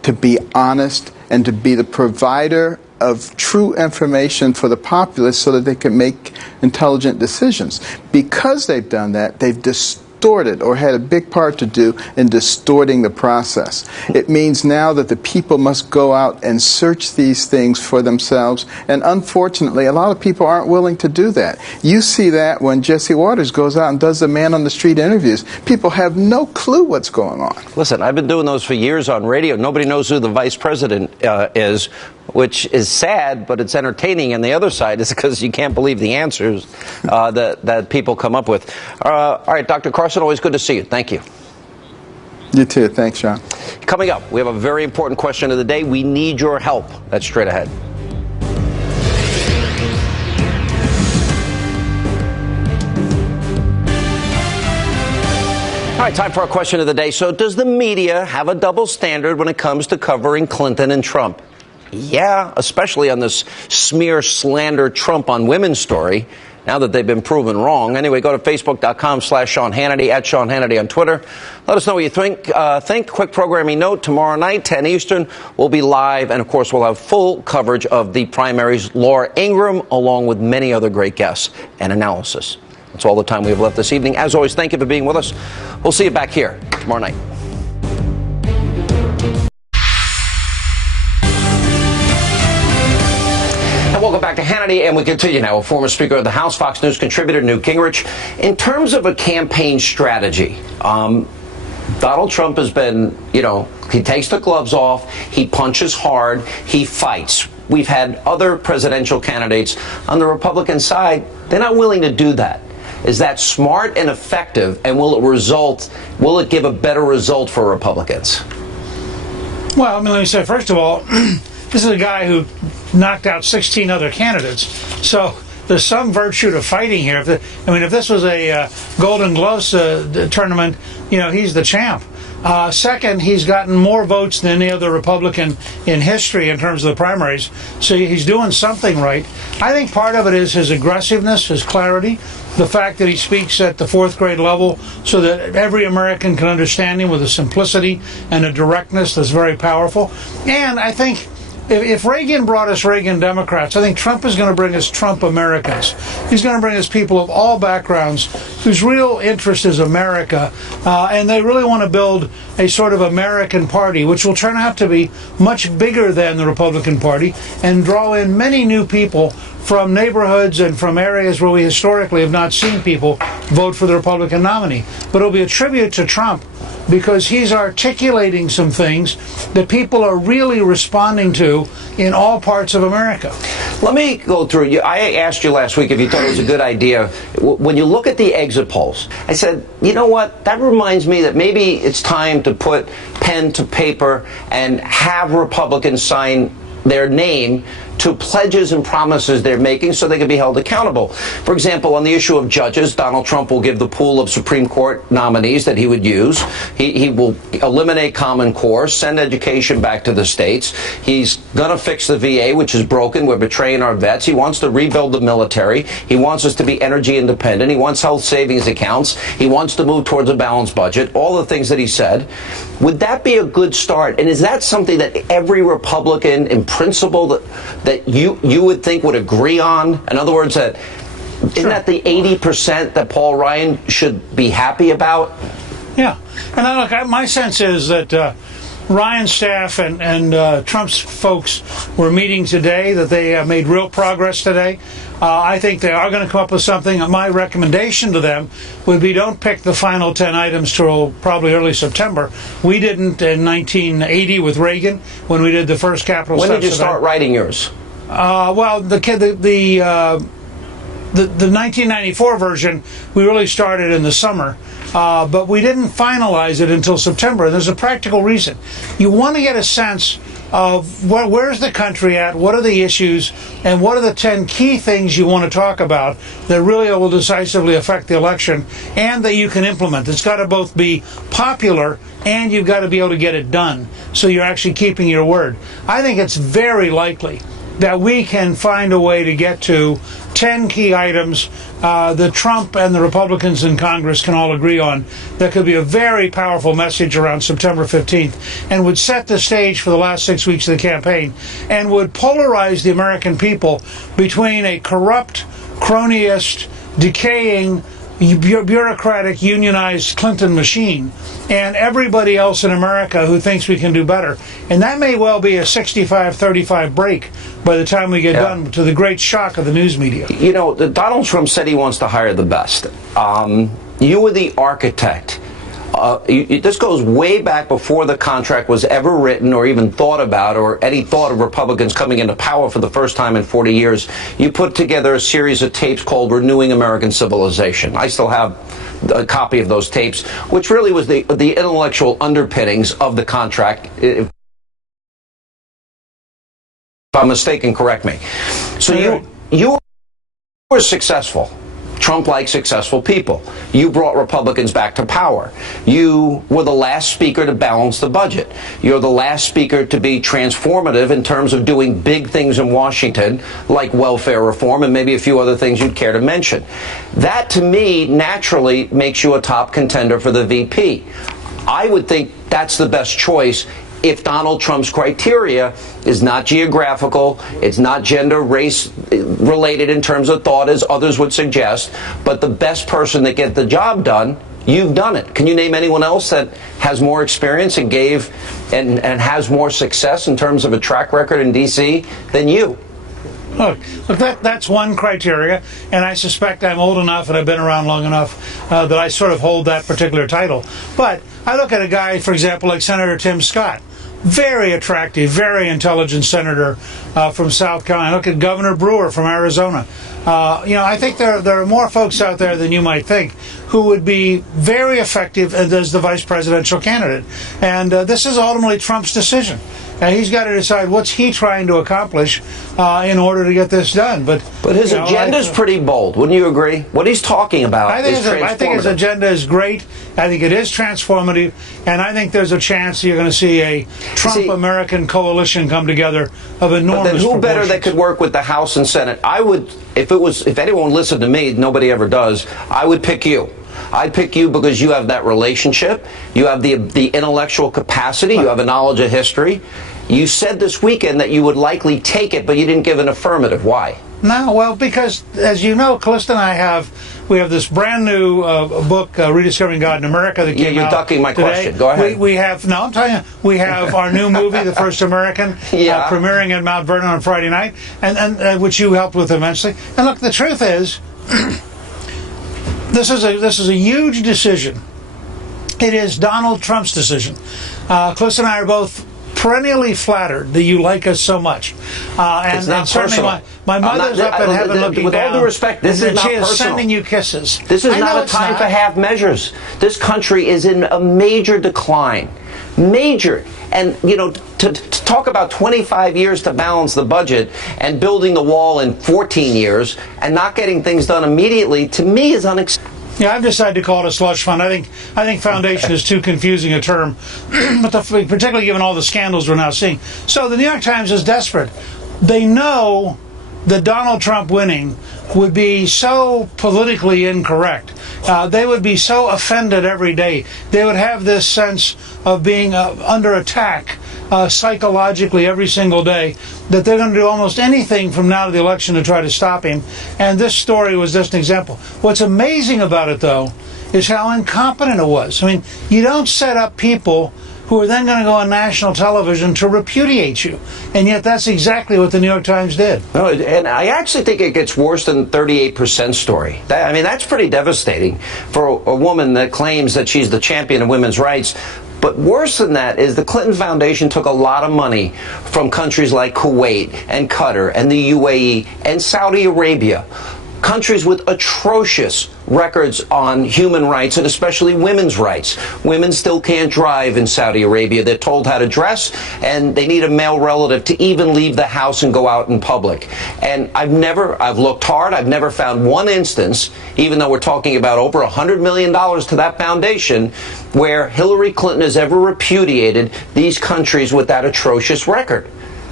to be honest and to be the provider of true information for the populace so that they can make intelligent decisions. Because they've done that, they've distorted or had a big part to do in distorting the process. It means now that the people must go out and search these things for themselves, and unfortunately a lot of people aren't willing to do that. You see that when Jesse Waters goes out and does the man on the street interviews. People have no clue what's going on. Listen, I've been doing those for years on radio. Nobody knows who the vice president is, which is sad, but it's entertaining. And the other side is because you can't believe the answers that people come up with. All right, Dr. Carson, always good to see you. Thank you. You too. Thanks, Sean. Coming up, we have a very important question of the day. We need your help. That's straight ahead. All right, time for our question of the day. So does the media have a double standard when it comes to covering Clinton and Trump? Yeah, especially on this smear, slander, Trump on women story, now that they've been proven wrong. Anyway, go to Facebook.com/Sean Hannity, at Sean Hannity on Twitter. Let us know what you think. Quick programming note, tomorrow night, 10 Eastern, we'll be live. And, of course, we'll have full coverage of the primaries. Laura Ingraham, along with many other great guests and analysis. That's all the time we have left this evening. As always, thank you for being with us. We'll see you back here tomorrow night. Welcome back to Hannity, and we continue now with former Speaker of the House, Fox News contributor Newt Gingrich. In terms of a campaign strategy, Donald Trump has been, he takes the gloves off, he punches hard, he fights. We've had other presidential candidates on the Republican side, they're not willing to do that. Is that smart and effective, and will it give a better result for Republicans? Well, let me say, first of all, this is a guy who knocked out 16 other candidates. So there's some virtue to fighting here. If this was a Golden Gloves tournament, he's the champ. Second, he's gotten more votes than any other Republican in history in terms of the primaries. So he's doing something right. I think part of it is his aggressiveness, his clarity, the fact that he speaks at the fourth grade level so that every American can understand him with a simplicity and a directness that's very powerful. And I think if Reagan brought us Reagan Democrats, I think Trump is going to bring us Trump Americans. He's going to bring us people of all backgrounds whose real interest is America, and they really want to build a sort of American party, which will turn out to be much bigger than the Republican Party and draw in many new people from neighborhoods and from areas where we historically have not seen people vote for the Republican nominee. But it'll be a tribute to Trump because he's articulating some things that people are really responding to in all parts of America. Let me go through you. I asked you last week if you thought it was a good idea. When you look at the exit polls, I said, you know what, that reminds me that maybe it's time to put pen to paper and have Republicans sign their name to pledges and promises they're making so they can be held accountable. For example, on the issue of judges, Donald Trump will give the pool of Supreme Court nominees that he would use. He will eliminate Common Core, send education back to the states. He's going to fix the VA, which is broken. We're betraying our vets. He wants to rebuild the military. He wants us to be energy independent. He wants health savings accounts. He wants to move towards a balanced budget. All the things that he said. Would that be a good start? And is that something that every Republican in principle that you would think would agree on? In other words, isn't that the 80% that Paul Ryan should be happy about? Yeah. And look, my sense is that Ryan's staff and Trump's folks were meeting today, that they made real progress today. I think they are going to come up with something. My recommendation to them would be don't pick the final 10 items till probably early September. We didn't in 1980 with Reagan when we did the first Capitol Steps. When did you start writing yours? Well, the 1994 version, we really started in the summer, but we didn't finalize it until September. There's a practical reason. You want to get a sense of where's the country at, what are the issues, and what are the 10 key things you want to talk about that really will decisively affect the election and that you can implement. It's got to both be popular and you've got to be able to get it done so you're actually keeping your word. I think it's very likely that we can find a way to get to 10 key items that Trump and the Republicans in Congress can all agree on that could be a very powerful message around September 15th and would set the stage for the last 6 weeks of the campaign and would polarize the American people between a corrupt, cronyist, decaying, bureaucratic, unionized Clinton machine and everybody else in America who thinks we can do better. And that may well be a 65-35 break by the time we get done, to the great shock of the news media. You know, Donald Trump said he wants to hire the best. You were the architect. This goes way back before the contract was ever written or even thought about, or any thought of Republicans coming into power for the first time in 40 years. You put together a series of tapes called Renewing American Civilization. I still have a copy of those tapes, which really was the intellectual underpinnings of the contract. If I'm mistaken, correct me. So you were successful. Trump likes successful people. You brought Republicans back to power. You were the last speaker to balance the budget. You're the last speaker to be transformative in terms of doing big things in Washington, like welfare reform and maybe a few other things you'd care to mention. That, to me, naturally makes you a top contender for the VP. I would think that's the best choice if Donald Trump's criteria is not geographical, it's not gender, race related in terms of thought, as others would suggest, but the best person that gets the job done, you've done it. Can you name anyone else that has more experience and and has more success in terms of a track record in D.C. than you? Look, that's one criteria, and I suspect I'm old enough and I've been around long enough that I sort of hold that particular title. But I look at a guy, for example, like Senator Tim Scott. Very attractive, very intelligent senator from South Carolina. I look at Governor Brewer from Arizona. I think there are more folks out there than you might think who would be very effective as the vice presidential candidate. And this is ultimately Trump's decision. He's got to decide what's he trying to accomplish in order to get this done. But his agenda is pretty bold. Wouldn't you agree? What he's talking about is transformative. I think his agenda is great. I think it is transformative. And I think there's a chance you're going to see a Trump-American coalition come together of enormous proportions. Who better that could work with the House and Senate? I would, if anyone listened to me, nobody ever does, I would pick you. I'd pick you because you have that relationship, you have the intellectual capacity, you have a knowledge of history. You said this weekend that you would likely take it, but you didn't give an affirmative. Why? No, well, because, as you know, Callista and I have this brand new book, Rediscovering God in America, that came out. You're ducking my question. Go ahead. We have our new movie, The First American, premiering at Mount Vernon on Friday night, and which you helped with immensely. And look, the truth is, this is a huge decision. It is Donald Trump's decision. Callista and I are both perennially flattered that you like us so much. It's not personal. My mother's up in heaven looking with down. With all due respect, this is not personal. personal. She is sending you kisses. This is not a time for half measures. This country is in a major decline. Major. And, to talk about 25 years to balance the budget and building the wall in 14 years and not getting things done immediately, to me, is unacceptable. Yeah, I've decided to call it a slush fund. I think foundation is too confusing a term, but particularly given all the scandals we're now seeing. So the New York Times is desperate. They know that Donald Trump winning would be so politically incorrect. They would be so offended every day. They would have this sense of being under attack psychologically every single day, that they're going to do almost anything from now to the election to try to stop him. And this story was just an example. What's amazing about it, though, is how incompetent it was. I mean, you don't set up people who are then going to go on national television to repudiate you. And yet that's exactly what the New York Times did. No, and I actually think it gets worse than the 38% story. That's pretty devastating for a woman that claims that she's the champion of women's rights. But worse than that is the Clinton Foundation took a lot of money from countries like Kuwait and Qatar and the UAE and Saudi Arabia, countries with atrocious records on human rights and especially women's rights. Women still can't drive in Saudi Arabia. They're told how to dress, and they need a male relative to even leave the house and go out in public. And I've looked hard. I've never found one instance, even though we're talking about over $100 million to that foundation, where Hillary Clinton has ever repudiated these countries with that atrocious record.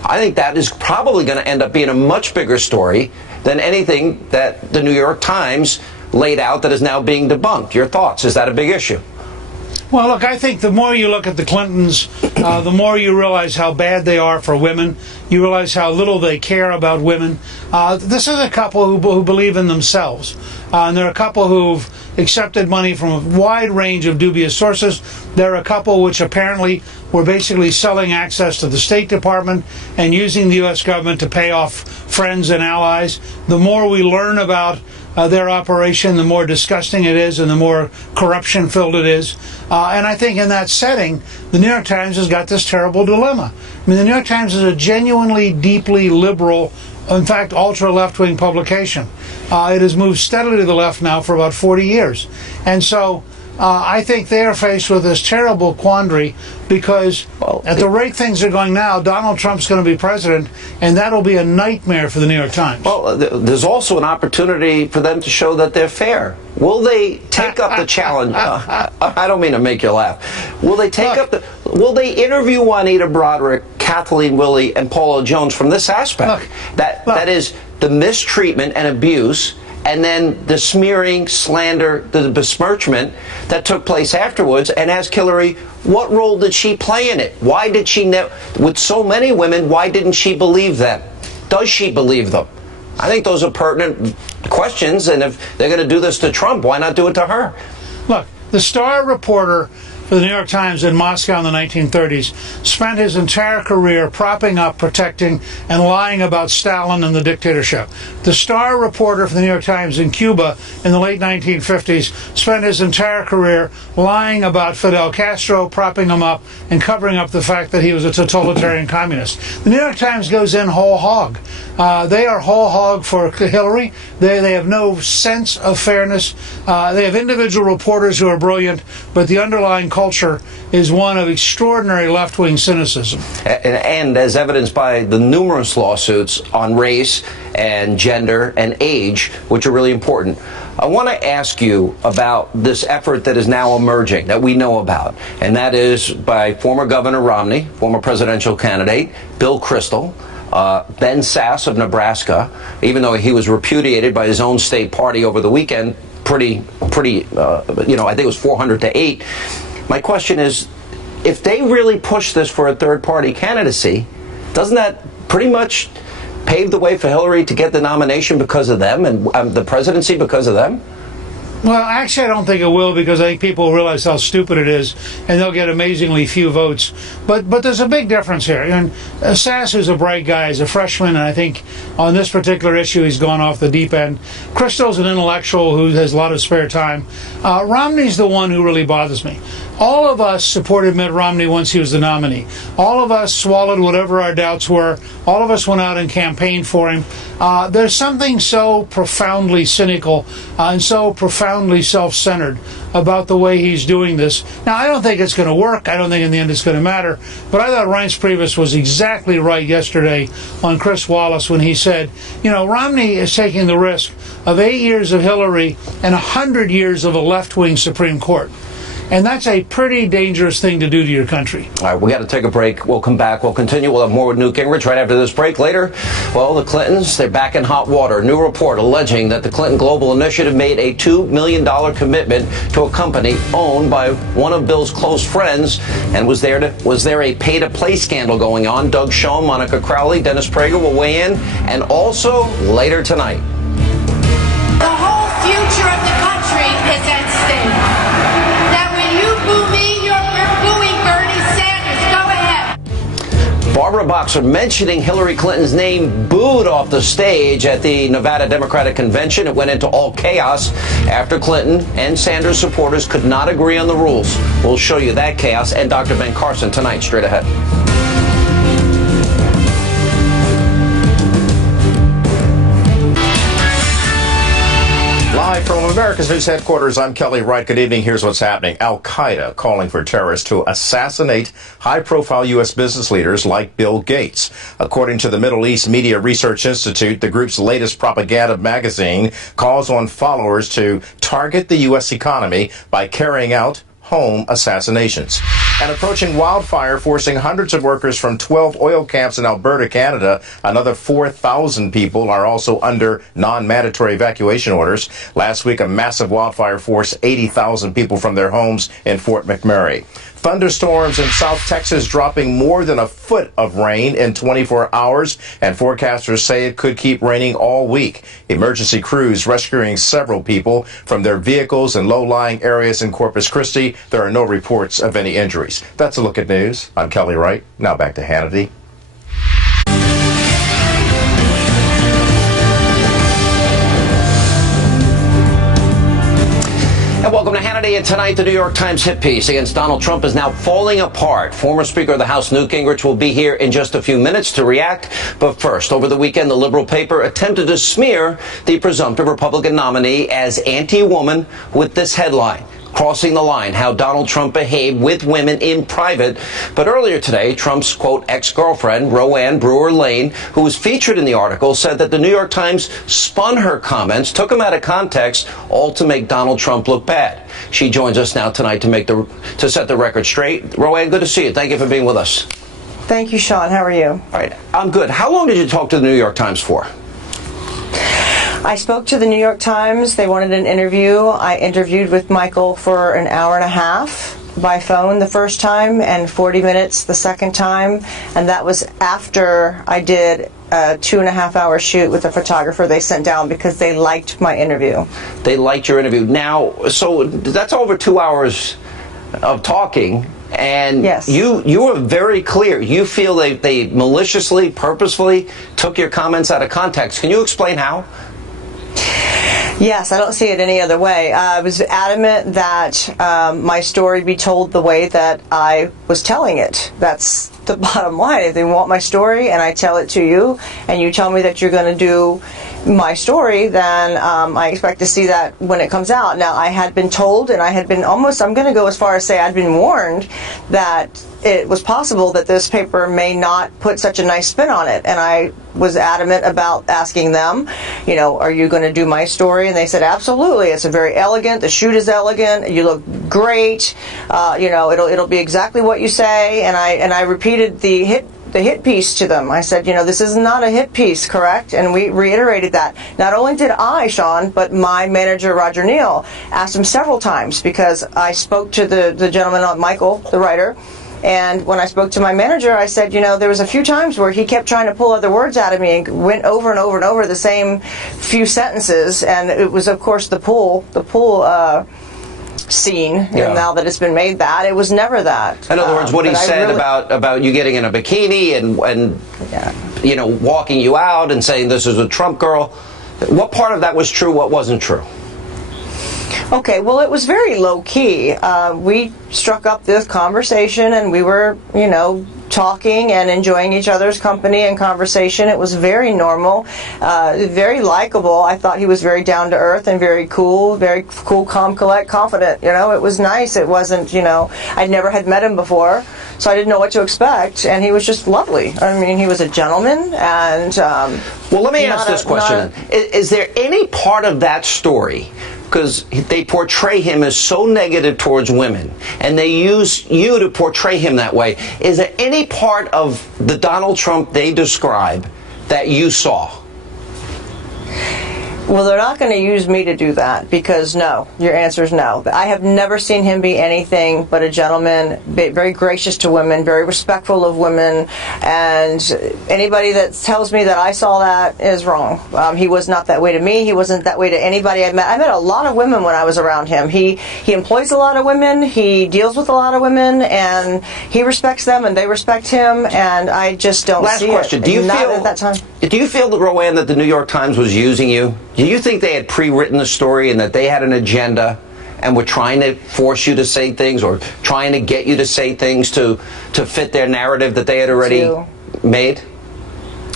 I think that is probably going to end up being a much bigger story than anything that the New York Times laid out that is now being debunked. Your thoughts? Is that a big issue? Well, look, I think the more you look at the Clintons, the more you realize how bad they are for women. You realize how little they care about women. This is a couple who believe in themselves. And they're a couple who've accepted money from a wide range of dubious sources. They're a couple which apparently were basically selling access to the State Department and using the U.S. government to pay off friends and allies. The more we learn about their operation, the more disgusting it is and the more corruption-filled it is. And I think in that setting, the New York Times has got this terrible dilemma. I mean, the New York Times is a genuinely, deeply liberal, in fact, ultra-left-wing publication. It has moved steadily to the left now for about 40 years. And so I think they are faced with this terrible quandary because at the rate things are going now, Donald Trump's going to be president, and that'll be a nightmare for the New York Times. Well, there's also an opportunity for them to show that they're fair. Will they take up the challenge? I don't mean to make you laugh. Will they take up the... Will they interview Juanita Broderick, Kathleen Willey, and Paula Jones from this aspect? That is the mistreatment and abuse, and then the smearing, slander, the besmirchment that took place afterwards. And ask Hillary, what role did she play in it? Why did she, with so many women, why didn't she believe them? Does she believe them? I think those are pertinent questions, and if they're going to do this to Trump, why not do it to her? Look, the star reporter for the New York Times in Moscow in the 1930s spent his entire career propping up, protecting, and lying about Stalin and the dictatorship. The star reporter for the New York Times in Cuba in the late 1950s spent his entire career lying about Fidel Castro, propping him up, and covering up the fact that he was a totalitarian communist. The New York Times goes in whole hog. They are whole hog for Hillary. They have no sense of fairness. They have individual reporters who are brilliant, but the underlying culture is one of extraordinary left-wing cynicism. And as evidenced by the numerous lawsuits on race and gender and age, which are really important. I want to ask you about this effort that is now emerging, that we know about, and that is by former Governor Romney, former presidential candidate, Bill Kristol, Ben Sasse of Nebraska, even though he was repudiated by his own state party over the weekend, I think it was 400-8. My question is, if they really push this for a third-party candidacy, doesn't that pretty much pave the way for Hillary to get the nomination because of them and the presidency because of them? Well, actually, I don't think it will, because I think people realize how stupid it is, and they'll get amazingly few votes. But there's a big difference here. And Sasse is a bright guy. He's a freshman, and I think on this particular issue, he's gone off the deep end. Kristol's an intellectual who has a lot of spare time. Romney's the one who really bothers me. All of us supported Mitt Romney once he was the nominee. All of us swallowed whatever our doubts were. All of us went out and campaigned for him. There's something so profoundly cynical and so profoundly self-centered about the way he's doing this. Now, I don't think it's going to work. I don't think in the end it's going to matter. But I thought Reince Priebus was exactly right yesterday on Chris Wallace when he said, Romney is taking the risk of 8 years of Hillary and 100 years of a left-wing Supreme Court. And that's a pretty dangerous thing to do to your country. All right, we got to take a break. We'll come back. We'll continue. We'll have more with Newt Gingrich right after this break. Later, well, the Clintons, they're back in hot water. New report alleging that the Clinton Global Initiative made a $2 million commitment to a company owned by one of Bill's close friends. And was there a pay-to-play scandal going on? Doug Schoen, Monica Crowley, Dennis Prager will weigh in. And also, later tonight, the whole future of the country is at stake. Barbara Boxer mentioning Hillary Clinton's name booed off the stage at the Nevada Democratic Convention. It went into all chaos after Clinton and Sanders supporters could not agree on the rules. We'll show you that chaos and Dr. Ben Carson tonight, straight ahead. Live from America's News Headquarters, I'm Kelly Wright. Good evening. Here's what's happening. Al-Qaeda calling for terrorists to assassinate high-profile U.S. business leaders like Bill Gates. According to the Middle East Media Research Institute, the group's latest propaganda magazine calls on followers to target the U.S. economy by carrying out home assassinations. An approaching wildfire forcing hundreds of workers from 12 oil camps in Alberta, Canada. Another 4,000 people are also under non-mandatory evacuation orders. Last week, a massive wildfire forced 80,000 people from their homes in Fort McMurray. Thunderstorms in South Texas dropping more than a foot of rain in 24 hours, and forecasters say it could keep raining all week. Emergency crews rescuing several people from their vehicles in low-lying areas in Corpus Christi. There are no reports of any injuries. That's a look at news. I'm Kelly Wright. Now back to Hannity. And welcome to Hannity. And tonight, the New York Times hit piece against Donald Trump is now falling apart. Former Speaker of the House Newt Gingrich will be here in just a few minutes to react. But first, over the weekend, the liberal paper attempted to smear the presumptive Republican nominee as anti-woman with this headline: "Crossing the line, how Donald Trump behaved with women in private." But earlier today, Trump's, quote, ex-girlfriend, Rowanne Brewer Lane, who was featured in the article, said that the New York Times spun her comments, took them out of context, all to make Donald Trump look bad. She joins us now tonight to set the record straight. Rowanne, good to see you. Thank you for being with us. Thank you, Sean. How are you? All right. I'm good. How long did you talk to the New York Times for? I spoke to the New York Times. They wanted an interview. I interviewed with Michael for an hour and a half by phone the first time and 40 minutes the second time. And that was after I did a 2.5-hour shoot with a photographer they sent down because they liked my interview. They liked your interview. Now, so that's over 2 hours of talking. And yes, you were very clear. You feel they maliciously, purposefully took your comments out of context. Can you explain how? Yes, I don't see it any other way. I was adamant that my story be told the way that I was telling it. That's the bottom line. If they want my story and I tell it to you and you tell me that you're going to do my story, then I expect to see that when it comes out. Now, I had been told, and I had been almost, I'm going to go as far as say I'd been warned that it was possible that this paper may not put such a nice spin on it. And I was adamant about asking them, you know, are you going to do my story? And they said, absolutely. It's a very elegant. The shoot is elegant. You look great. You know, it'll be exactly what you say. And I repeated the hit piece to them. I said, you know, this is not a hit piece, correct? And we reiterated that. Not only did I, Sean, but my manager, Roger Neal, asked him several times because I spoke to the gentleman, Michael, the writer. And when I spoke to my manager, I said, you know, there was a few times where he kept trying to pull other words out of me and went over and over and over the same few sentences. And it was, of course, the pool scene. Yeah. And now that it's been made that, it was never that. In other words, what he said about you getting in a bikini and yeah, you know, walking you out and saying this is a Trump girl. What part of that was true? What wasn't true? Okay, well, it was very low-key. We struck up this conversation, and we were, you know, talking and enjoying each other's company and conversation. It was very normal, very likable. I thought he was very down-to-earth and very cool, calm, collect, confident. You know, it was nice. It wasn't, you know, I never had met him before, so I didn't know what to expect, and he was just lovely. I mean, he was a gentleman, and... well, let me ask this question then. Is there any part of that story, because they portray him as so negative towards women, and they use you to portray him that way. Is there any part of the Donald Trump they describe that you saw? Well, they're not going to use me to do that because no. Your answer is no. I have never seen him be anything but a gentleman, very gracious to women, very respectful of women, and anybody that tells me that I saw that is wrong. He was not that way to me. He wasn't that way to anybody I met. I met a lot of women when I was around him. He employs a lot of women. He deals with a lot of women, and he respects them, and they respect him, and I just don't see it. Last question. Do you feel, Rowanne, that the New York Times was using you? Do you think they had pre-written the story and that they had an agenda and were trying to force you to say things or trying to get you to say things to fit their narrative that they had already made?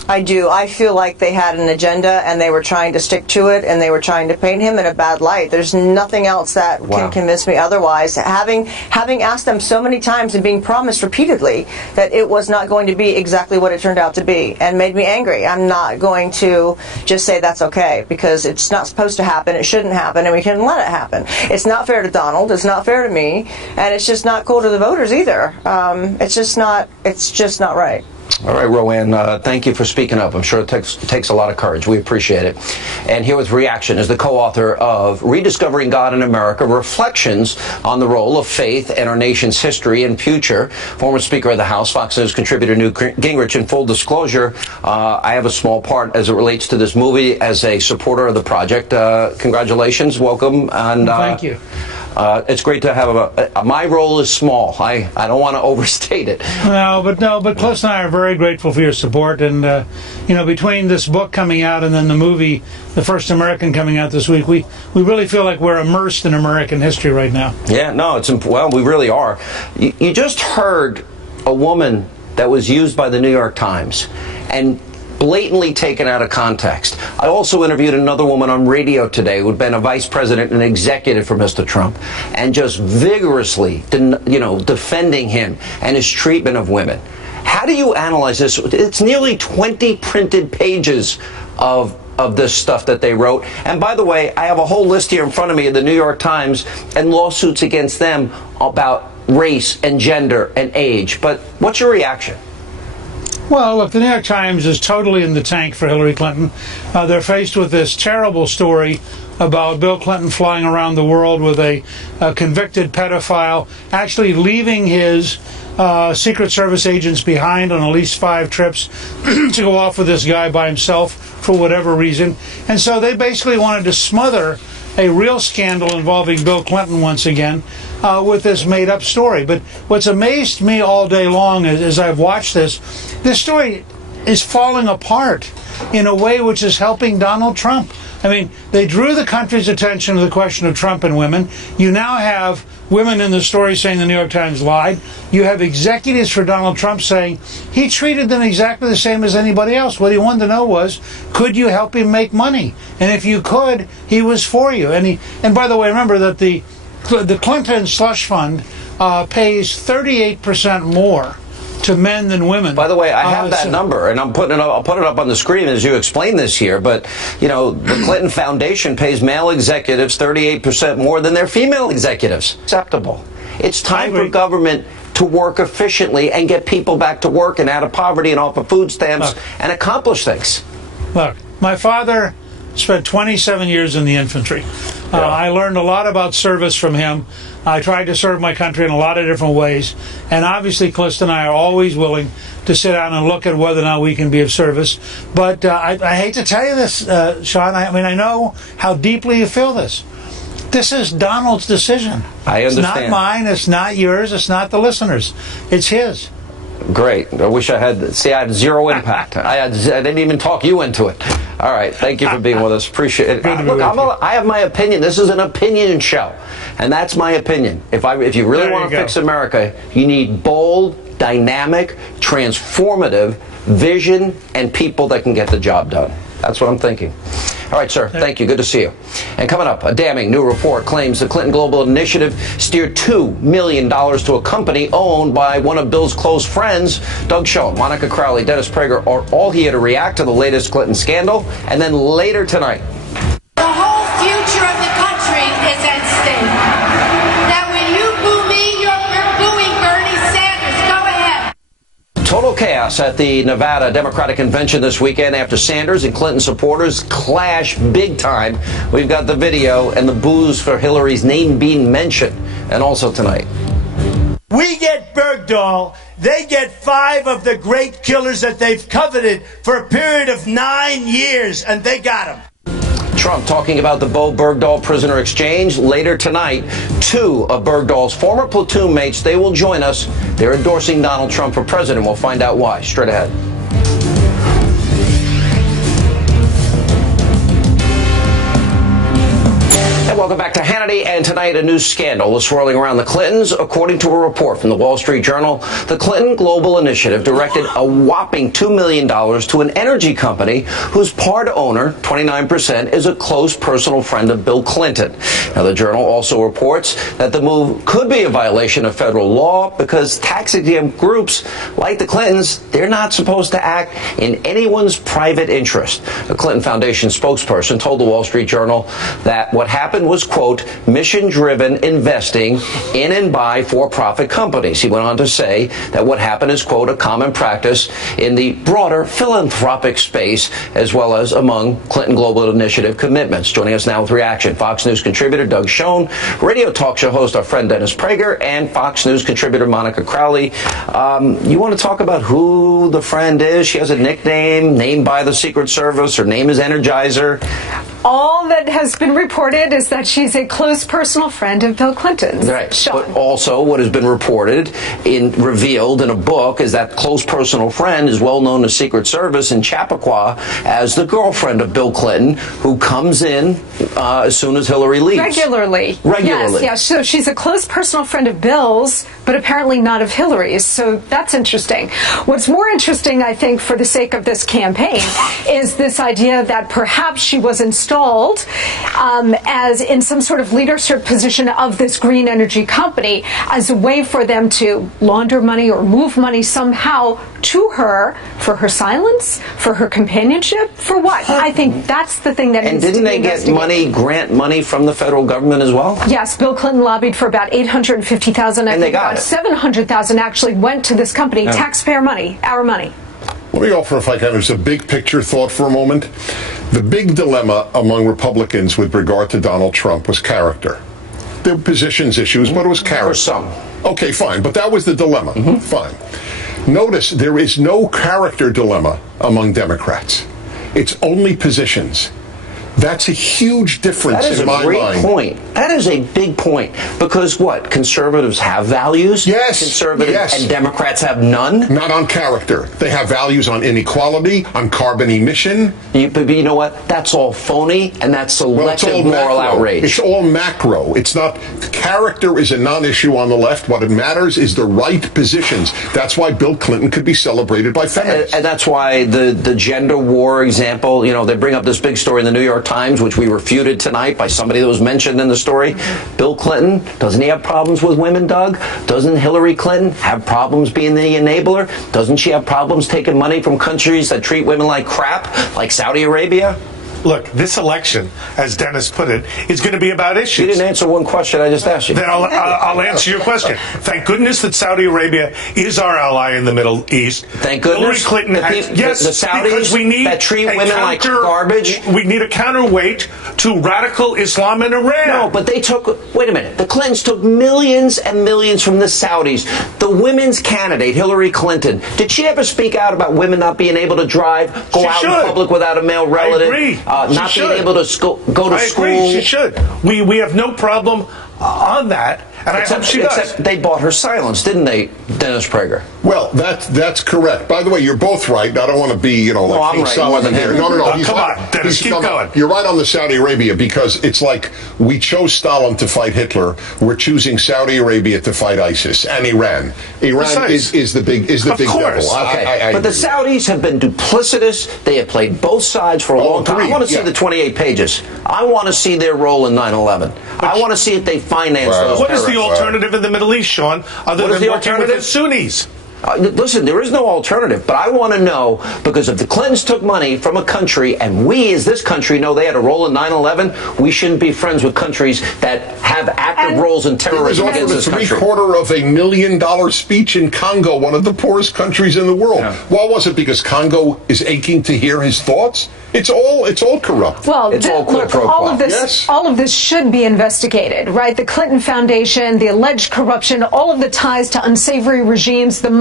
I do. I feel like they had an agenda and they were trying to stick to it and they were trying to paint him in a bad light. There's nothing else that can convince me otherwise. Having asked them so many times and being promised repeatedly that it was not going to be exactly what it turned out to be, and made me angry. I'm not going to just say that's okay, because it's not supposed to happen, it shouldn't happen, and we shouldn't let it happen. It's not fair to Donald, it's not fair to me, and it's just not cool to the voters either. It's just not right. All right, Rowanne, thank you for speaking up. I'm sure it takes a lot of courage. We appreciate it. And here with reaction is the co-author of Rediscovering God in America, Reflections on the Role of Faith in Our Nation's History and Future, former Speaker of the House, Fox News contributor Newt Gingrich. In full disclosure, I have a small part as it relates to this movie as a supporter of the project. Congratulations, welcome. And thank you. It's great to have my role is small. I don't want to overstate it. But Cliff and I are very grateful for your support, and between this book coming out and then the movie, The First American, coming out this week, we really feel like we're immersed in American history right now. Yeah, no, we really are. You just heard a woman that was used by the New York Times and blatantly taken out of context. I also interviewed another woman on radio today who had been a vice president and executive for Mr. Trump, and just vigorously, defending him and his treatment of women. How do you analyze this? It's nearly 20 printed pages of this stuff that they wrote. And by the way, I have a whole list here in front of me of the New York Times and lawsuits against them about race and gender and age. But what's your reaction? Well, look, the New York Times is totally in the tank for Hillary Clinton. They're faced with this terrible story about Bill Clinton flying around the world with a convicted pedophile, actually leaving his Secret Service agents behind on at least 5 trips to go off with this guy by himself for whatever reason. And so they basically wanted to smother a real scandal involving Bill Clinton once again with this made-up story. But what's amazed me all day long as I've watched this story is falling apart in a way which is helping Donald Trump. I mean, they drew the country's attention to the question of Trump and women. You now have women in the story saying the New York Times lied. You have executives for Donald Trump saying he treated them exactly the same as anybody else. What he wanted to know was, could you help him make money? And if you could, he was for you. And by the way, remember that the Clinton slush fund pays 38% more to men than women. By the way, I have that number, and I'll put it up on the screen as you explain this here. But the Clinton Foundation pays male executives 38% more than their female executives. Acceptable. It's time for government to work efficiently and get people back to work and out of poverty and off of food stamps and accomplish things. Look, my father spent 27 years in the infantry. I learned a lot about service from him. I tried to serve my country in a lot of different ways. And obviously, Clifton and I are always willing to sit down and look at whether or not we can be of service. But I hate to tell you this, Sean. I know how deeply you feel this. This is Donald's decision. I understand. It's not mine. It's not yours. It's not the listeners. It's his. Great. I wish I had zero impact. I didn't even talk you into it. All right. Thank you for being with us. Appreciate it. Look, I have my opinion. This is an opinion show. And that's my opinion. If you really want to fix America, you need bold, dynamic, transformative vision and people that can get the job done. That's what I'm thinking. All right, sir. Thank you. Good to see you. And coming up, a damning new report claims the Clinton Global Initiative steered $2 million to a company owned by one of Bill's close friends. Doug Schoen, Monica Crowley, Dennis Prager are all here to react to the latest Clinton scandal. And then later tonight, the whole future of the country is at stake. Now, when you boo me, you're booing Bernie Sanders. Go ahead. total chaos at the Nevada Democratic Convention this weekend after Sanders and Clinton supporters clash big time. We've got the video and the boos for Hillary's name being mentioned. And also tonight, we get Bergdahl. They get 5 of the great killers that they've coveted for a period of 9 years, and they got them. Trump talking about the Bergdahl prisoner exchange. Later tonight, 2 of Bergdahl's former platoon mates, they will join us. They're endorsing Donald Trump for president. We'll find out why. Straight ahead. And Welcome back to Hannity. And tonight, a new scandal is swirling around the Clintons. According to a report from the Wall Street Journal, the Clinton Global Initiative directed a whopping $2 million to an energy company whose part owner, 29%, is a close personal friend of Bill Clinton. Now, the Journal also reports that the move could be a violation of federal law because tax-exempt groups like the Clintons, they're not supposed to act in anyone's private interest. A Clinton Foundation spokesperson told the Wall Street Journal that what happened was, quote, mission-driven investing in and by for-profit companies. He went on to say that what happened is, quote, a common practice in the broader philanthropic space as well as among Clinton Global Initiative commitments. Joining us now with reaction, Fox News contributor Doug Schoen, radio talk show host our friend Dennis Prager, and Fox News contributor Monica Crowley. You want to talk about who the friend is? She has a nickname named by the Secret Service. Her name is Energizer. All that has been reported is that she's a close personal friend of Bill Clinton's. Right. Sean. But also what has been reported, revealed in a book, is that close personal friend is well known to Secret Service in Chappaqua as the girlfriend of Bill Clinton, who comes in as soon as Hillary leaves. Regularly. Yes. So she's a close personal friend of Bill's, but apparently not of Hillary's. So that's interesting. What's more interesting, I think, for the sake of this campaign, is this idea that perhaps she was installed as in some sort of leadership position of this green energy company as a way for them to launder money or move money somehow to her for her silence, for her companionship, for what? I think that's the thing that needs to be investigated. And didn't they get grant money from the federal government as well? Yes, Bill Clinton lobbied for about $850,000. And they got it. $700,000 actually went to this company, taxpayer money, our money. Let me offer, if I can, just a big picture thought for a moment. The big dilemma among Republicans with regard to Donald Trump was character. There were positions issues, but it was character. For some. Okay, fine, but that was the dilemma. Fine. Notice there is no character dilemma among Democrats. It's only positions. That's a huge difference in my mind. That is a great point. That is a big point. Because what? Conservatives have values? Yes. Conservatives and Democrats have none? Not on character. They have values on inequality, on carbon emission. But you know what? That's all phony, and that's selective moral outrage. It's all macro. It's not. Character is a non-issue on the left. What it matters is the right positions. That's why Bill Clinton could be celebrated by feminists. And that's why the gender war example, they bring up this big story in the New York Times, which we refuted tonight by somebody that was mentioned in the story. Bill Clinton, doesn't he have problems with women, Doug? Doesn't Hillary Clinton have problems being the enabler? Doesn't she have problems taking money from countries that treat women like crap, like Saudi Arabia? Look, this election, as Dennis put it, is going to be about issues. You didn't answer one question I just asked you. Then I'll answer your question. Thank goodness that Saudi Arabia is our ally in the Middle East. Thank goodness. Hillary Clinton has, the Saudis because we need that treat women like garbage. We need a counterweight to radical Islam in Iran. No, but they took, wait a minute, the Clintons took millions and millions from the Saudis. The women's candidate, Hillary Clinton, did she ever speak out about women not being able to drive, go out in public without a male relative? I agree. Not being able to go to school. I agree. She should. We have no problem on that, and I hope she does. Except they bought her silence, didn't they, Dennis Prager? Well, that's correct. By the way, you're both right. I don't want to be, like King Solomon here. No. Come on, Dennis, keep going. You're right on the Saudi Arabia, because it's like we chose Stalin to fight Hitler. We're choosing Saudi Arabia to fight ISIS and Iran. Iran is the big devil. Okay. But the Saudis have been duplicitous. They have played both sides for a long time. I want to see the 28 pages. I want to see their role in 9/11. I want to see if they finance those. What is the alternative in the Middle East, Sean, other than working with the Sunnis? Listen, there is no alternative, but I want to know, because if the Clintons took money from a country and we as this country know they had a role in 9/11, we shouldn't be friends with countries that have active roles in terrorism against this country. $750,000 speech in Congo, one of the poorest countries in the world. Yeah. Why was it? Because Congo is aching to hear his thoughts? It's all corrupt. Well, it's all look, all of this should be investigated, right? The Clinton Foundation, the alleged corruption, all of the ties to unsavory regimes, the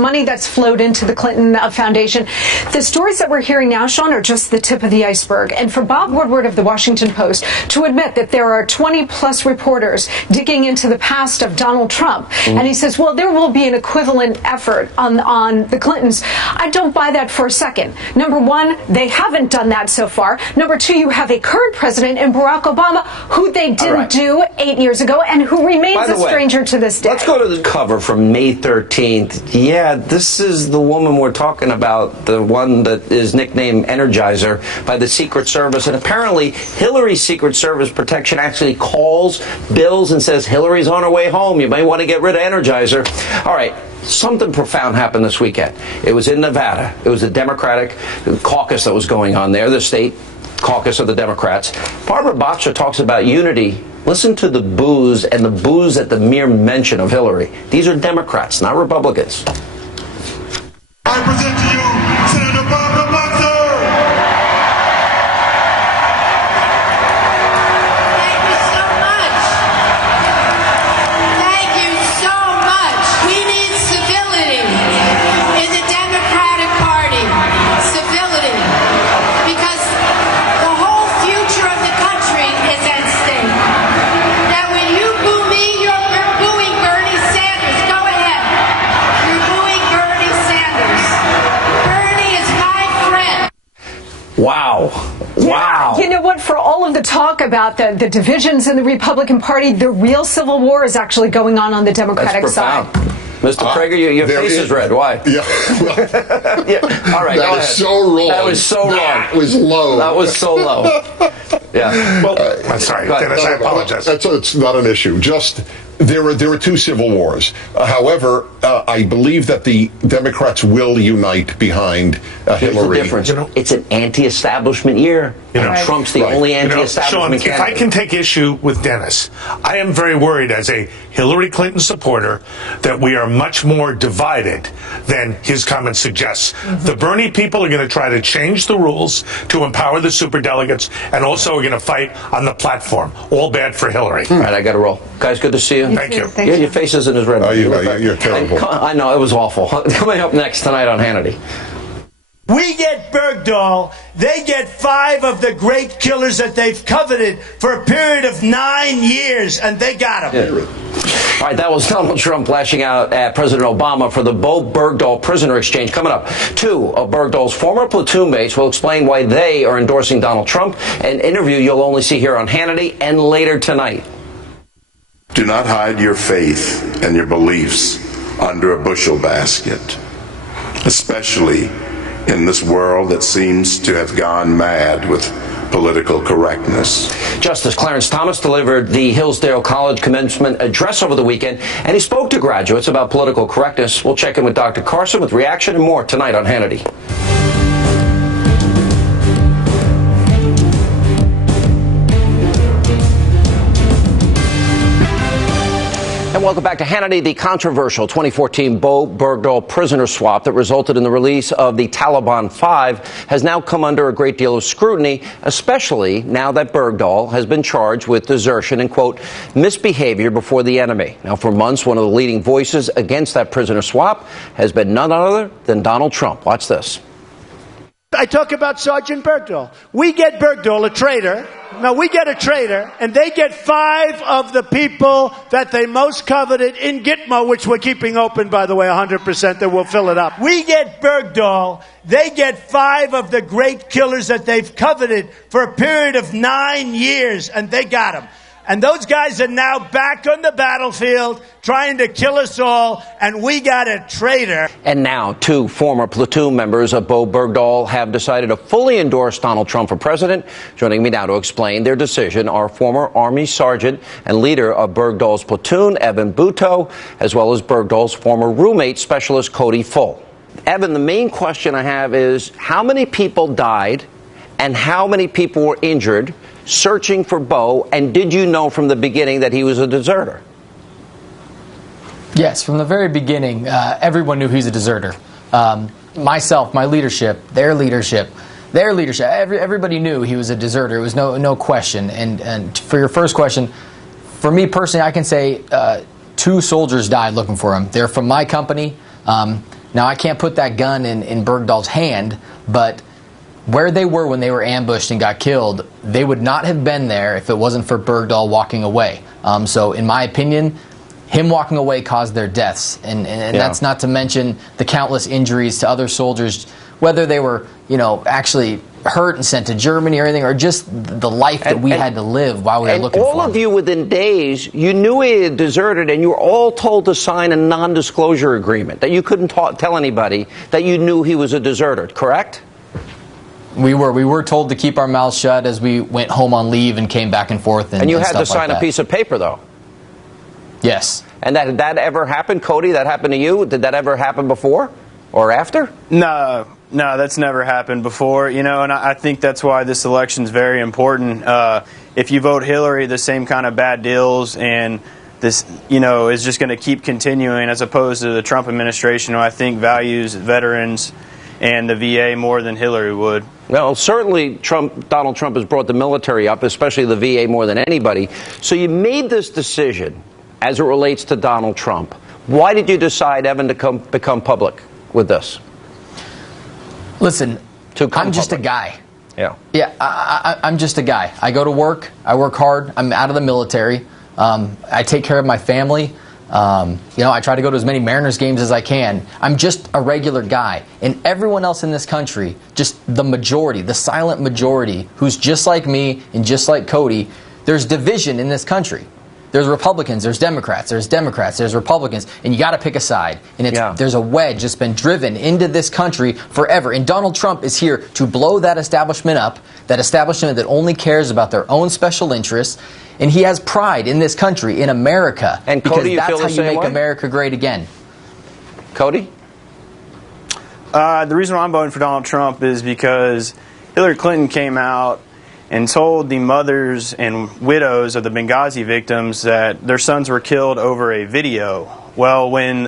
money that's flowed into the Clinton Foundation. The stories that we're hearing now, Sean, are just the tip of the iceberg. And for Bob Woodward of the Washington Post to admit that there are 20-plus reporters digging into the past of Donald Trump, and he says, well, there will be an equivalent effort on the Clintons. I don't buy that for a second. Number one, they haven't done that so far. Number two, you have a current president in Barack Obama who they didn't do 8 years ago and who remains a stranger to this day. Let's go to the cover from May 13th. Yeah, this is the woman we're talking about, the one that is nicknamed Energizer by the Secret Service. And apparently Hillary's Secret Service protection actually calls Bills and says Hillary's on her way home. You may want to get rid of Energizer. All right. Something profound happened this weekend. It was in Nevada. It was a Democratic caucus that was going on there, the state caucus of the Democrats. Barbara Bottcher talks about unity. Listen to the boos and the boos at the mere mention of Hillary. These are Democrats, not Republicans. I present to you Senator Barbara Bottcher. Thank you so much. Thank you so much. We need civility in the Democratic Party. Civility. Because the whole future of the country is at stake. Now, when you boo me, you're booing Bernie Sanders. Go ahead. You're booing Bernie Sanders. Bernie is my friend. Wow. Wow. You know what? For all of the talk about the divisions in the Republican Party, the real civil war is actually going on the Democratic side. Mr. Prager, your face is red. Why? Yeah. Yeah. All right. That is so wrong. That was so wrong. That was low. That was so low. Yeah. Well, I'm sorry, Dennis. I apologize. It's not an issue. Just there were two civil wars. However, I believe that the Democrats will unite behind Hillary. Here's the difference. It's an anti-establishment year. Trump's the only anti-establishment Sean, if I can take issue with Dennis, I am very worried as a Hillary Clinton supporter that we are much more divided than his comment suggests. The Bernie people are going to try to change the rules to empower the superdelegates and also are going to fight on the platform. All bad for Hillary. All right, I got to roll. Guys, good to see you. Thank you. Thank you. Your face isn't as red. Oh, you're terrible. I know, it was awful. Coming up next tonight on Hannity. We get Bergdahl, they get 5 of the great killers that they've coveted for a period of 9 years, and they got them. Yeah. All right, that was Donald Trump lashing out at President Obama for the Bergdahl prisoner exchange. Coming up, 2 of Bergdahl's former platoon mates will explain why they are endorsing Donald Trump, an interview you'll only see here on Hannity and later tonight. Do not hide your faith and your beliefs under a bushel basket, especially in this world that seems to have gone mad with political correctness. Justice Clarence Thomas delivered the Hillsdale College commencement address over the weekend, and he spoke to graduates about political correctness. We'll check in with Dr. Carson with reaction and more tonight on Hannity. And welcome back to Hannity. The controversial 2014 Bergdahl prisoner swap that resulted in the release of the Taliban 5 has now come under a great deal of scrutiny, especially now that Bergdahl has been charged with desertion and, quote, misbehavior before the enemy. Now, for months, one of the leading voices against that prisoner swap has been none other than Donald Trump. Watch this. I talk about Sergeant Bergdahl. We get Bergdahl, a traitor. Now, we get a traitor, and they get 5 of the people that they most coveted in Gitmo, which we're keeping open, by the way, 100%, that we'll fill it up. We get Bergdahl. They get 5 of the great killers that they've coveted for a period of 9 years, and they got them. And those guys are now back on the battlefield trying to kill us all, and we got a traitor. And now 2 former platoon members of Bergdahl have decided to fully endorse Donald Trump for president. Joining me now to explain their decision are former Army Sergeant and leader of Bergdahl's platoon, Evan Buetow, as well as Bergdahl's former roommate, Specialist Cody. Evan, the main question I have is how many people died and how many people were injured searching for Bo, and did you know from the beginning that he was a deserter? Yes, from the very beginning, everyone knew he's a deserter. Myself, my leadership, their leadership, everybody knew he was a deserter. It was no question. And for your first question, for me personally, I can say 2 soldiers died looking for him. They're from my company. Now, I can't put that gun in Bergdahl's hand, but where they were when they were ambushed and got killed, they would not have been there if it wasn't for Bergdahl walking away. So in my opinion, him walking away caused their deaths. And that's not to mention the countless injuries to other soldiers, whether they were, actually hurt and sent to Germany or anything, or just the life that we had to live while we were looking for him. And all of you, within days, you knew he had deserted, and you were all told to sign a non-disclosure agreement, that you couldn't tell anybody that you knew he was a deserter, correct? We were told to keep our mouths shut as we went home on leave and came back and forth. And you had to sign like a piece of paper, though. Yes. And that ever happened, Cody? That happened to you? Did that ever happen before or after? No, that's never happened before. And I think that's why this election is very important. If you vote Hillary, the same kind of bad deals and this, is just going to keep continuing, as opposed to the Trump administration, who I think values veterans and the VA more than Hillary would. Well, certainly Donald Trump has brought the military up, especially the VA, more than anybody. So you made this decision as it relates to Donald Trump. Why did you decide, Evan, to become public with this? Listen, I'm just a guy. Yeah. Yeah, I'm just a guy. I go to work. I work hard. I'm out of the military. I take care of my family. I try to go to as many Mariners games as I can. I'm just a regular guy. And everyone else in this country, just the majority, the silent majority, who's just like me and just like Cody, there's division in this country. There's Republicans, there's Democrats, there's Republicans, and you got to pick a side. And there's a wedge that's been driven into this country forever. And Donald Trump is here to blow that establishment up, that establishment that only cares about their own special interests. And he has pride in this country, in America. And because Cody, that's you feel how the you same make way? America great again. Cody? The reason why I'm voting for Donald Trump is because Hillary Clinton came out and told the mothers and widows of the Benghazi victims that their sons were killed over a video. Well, when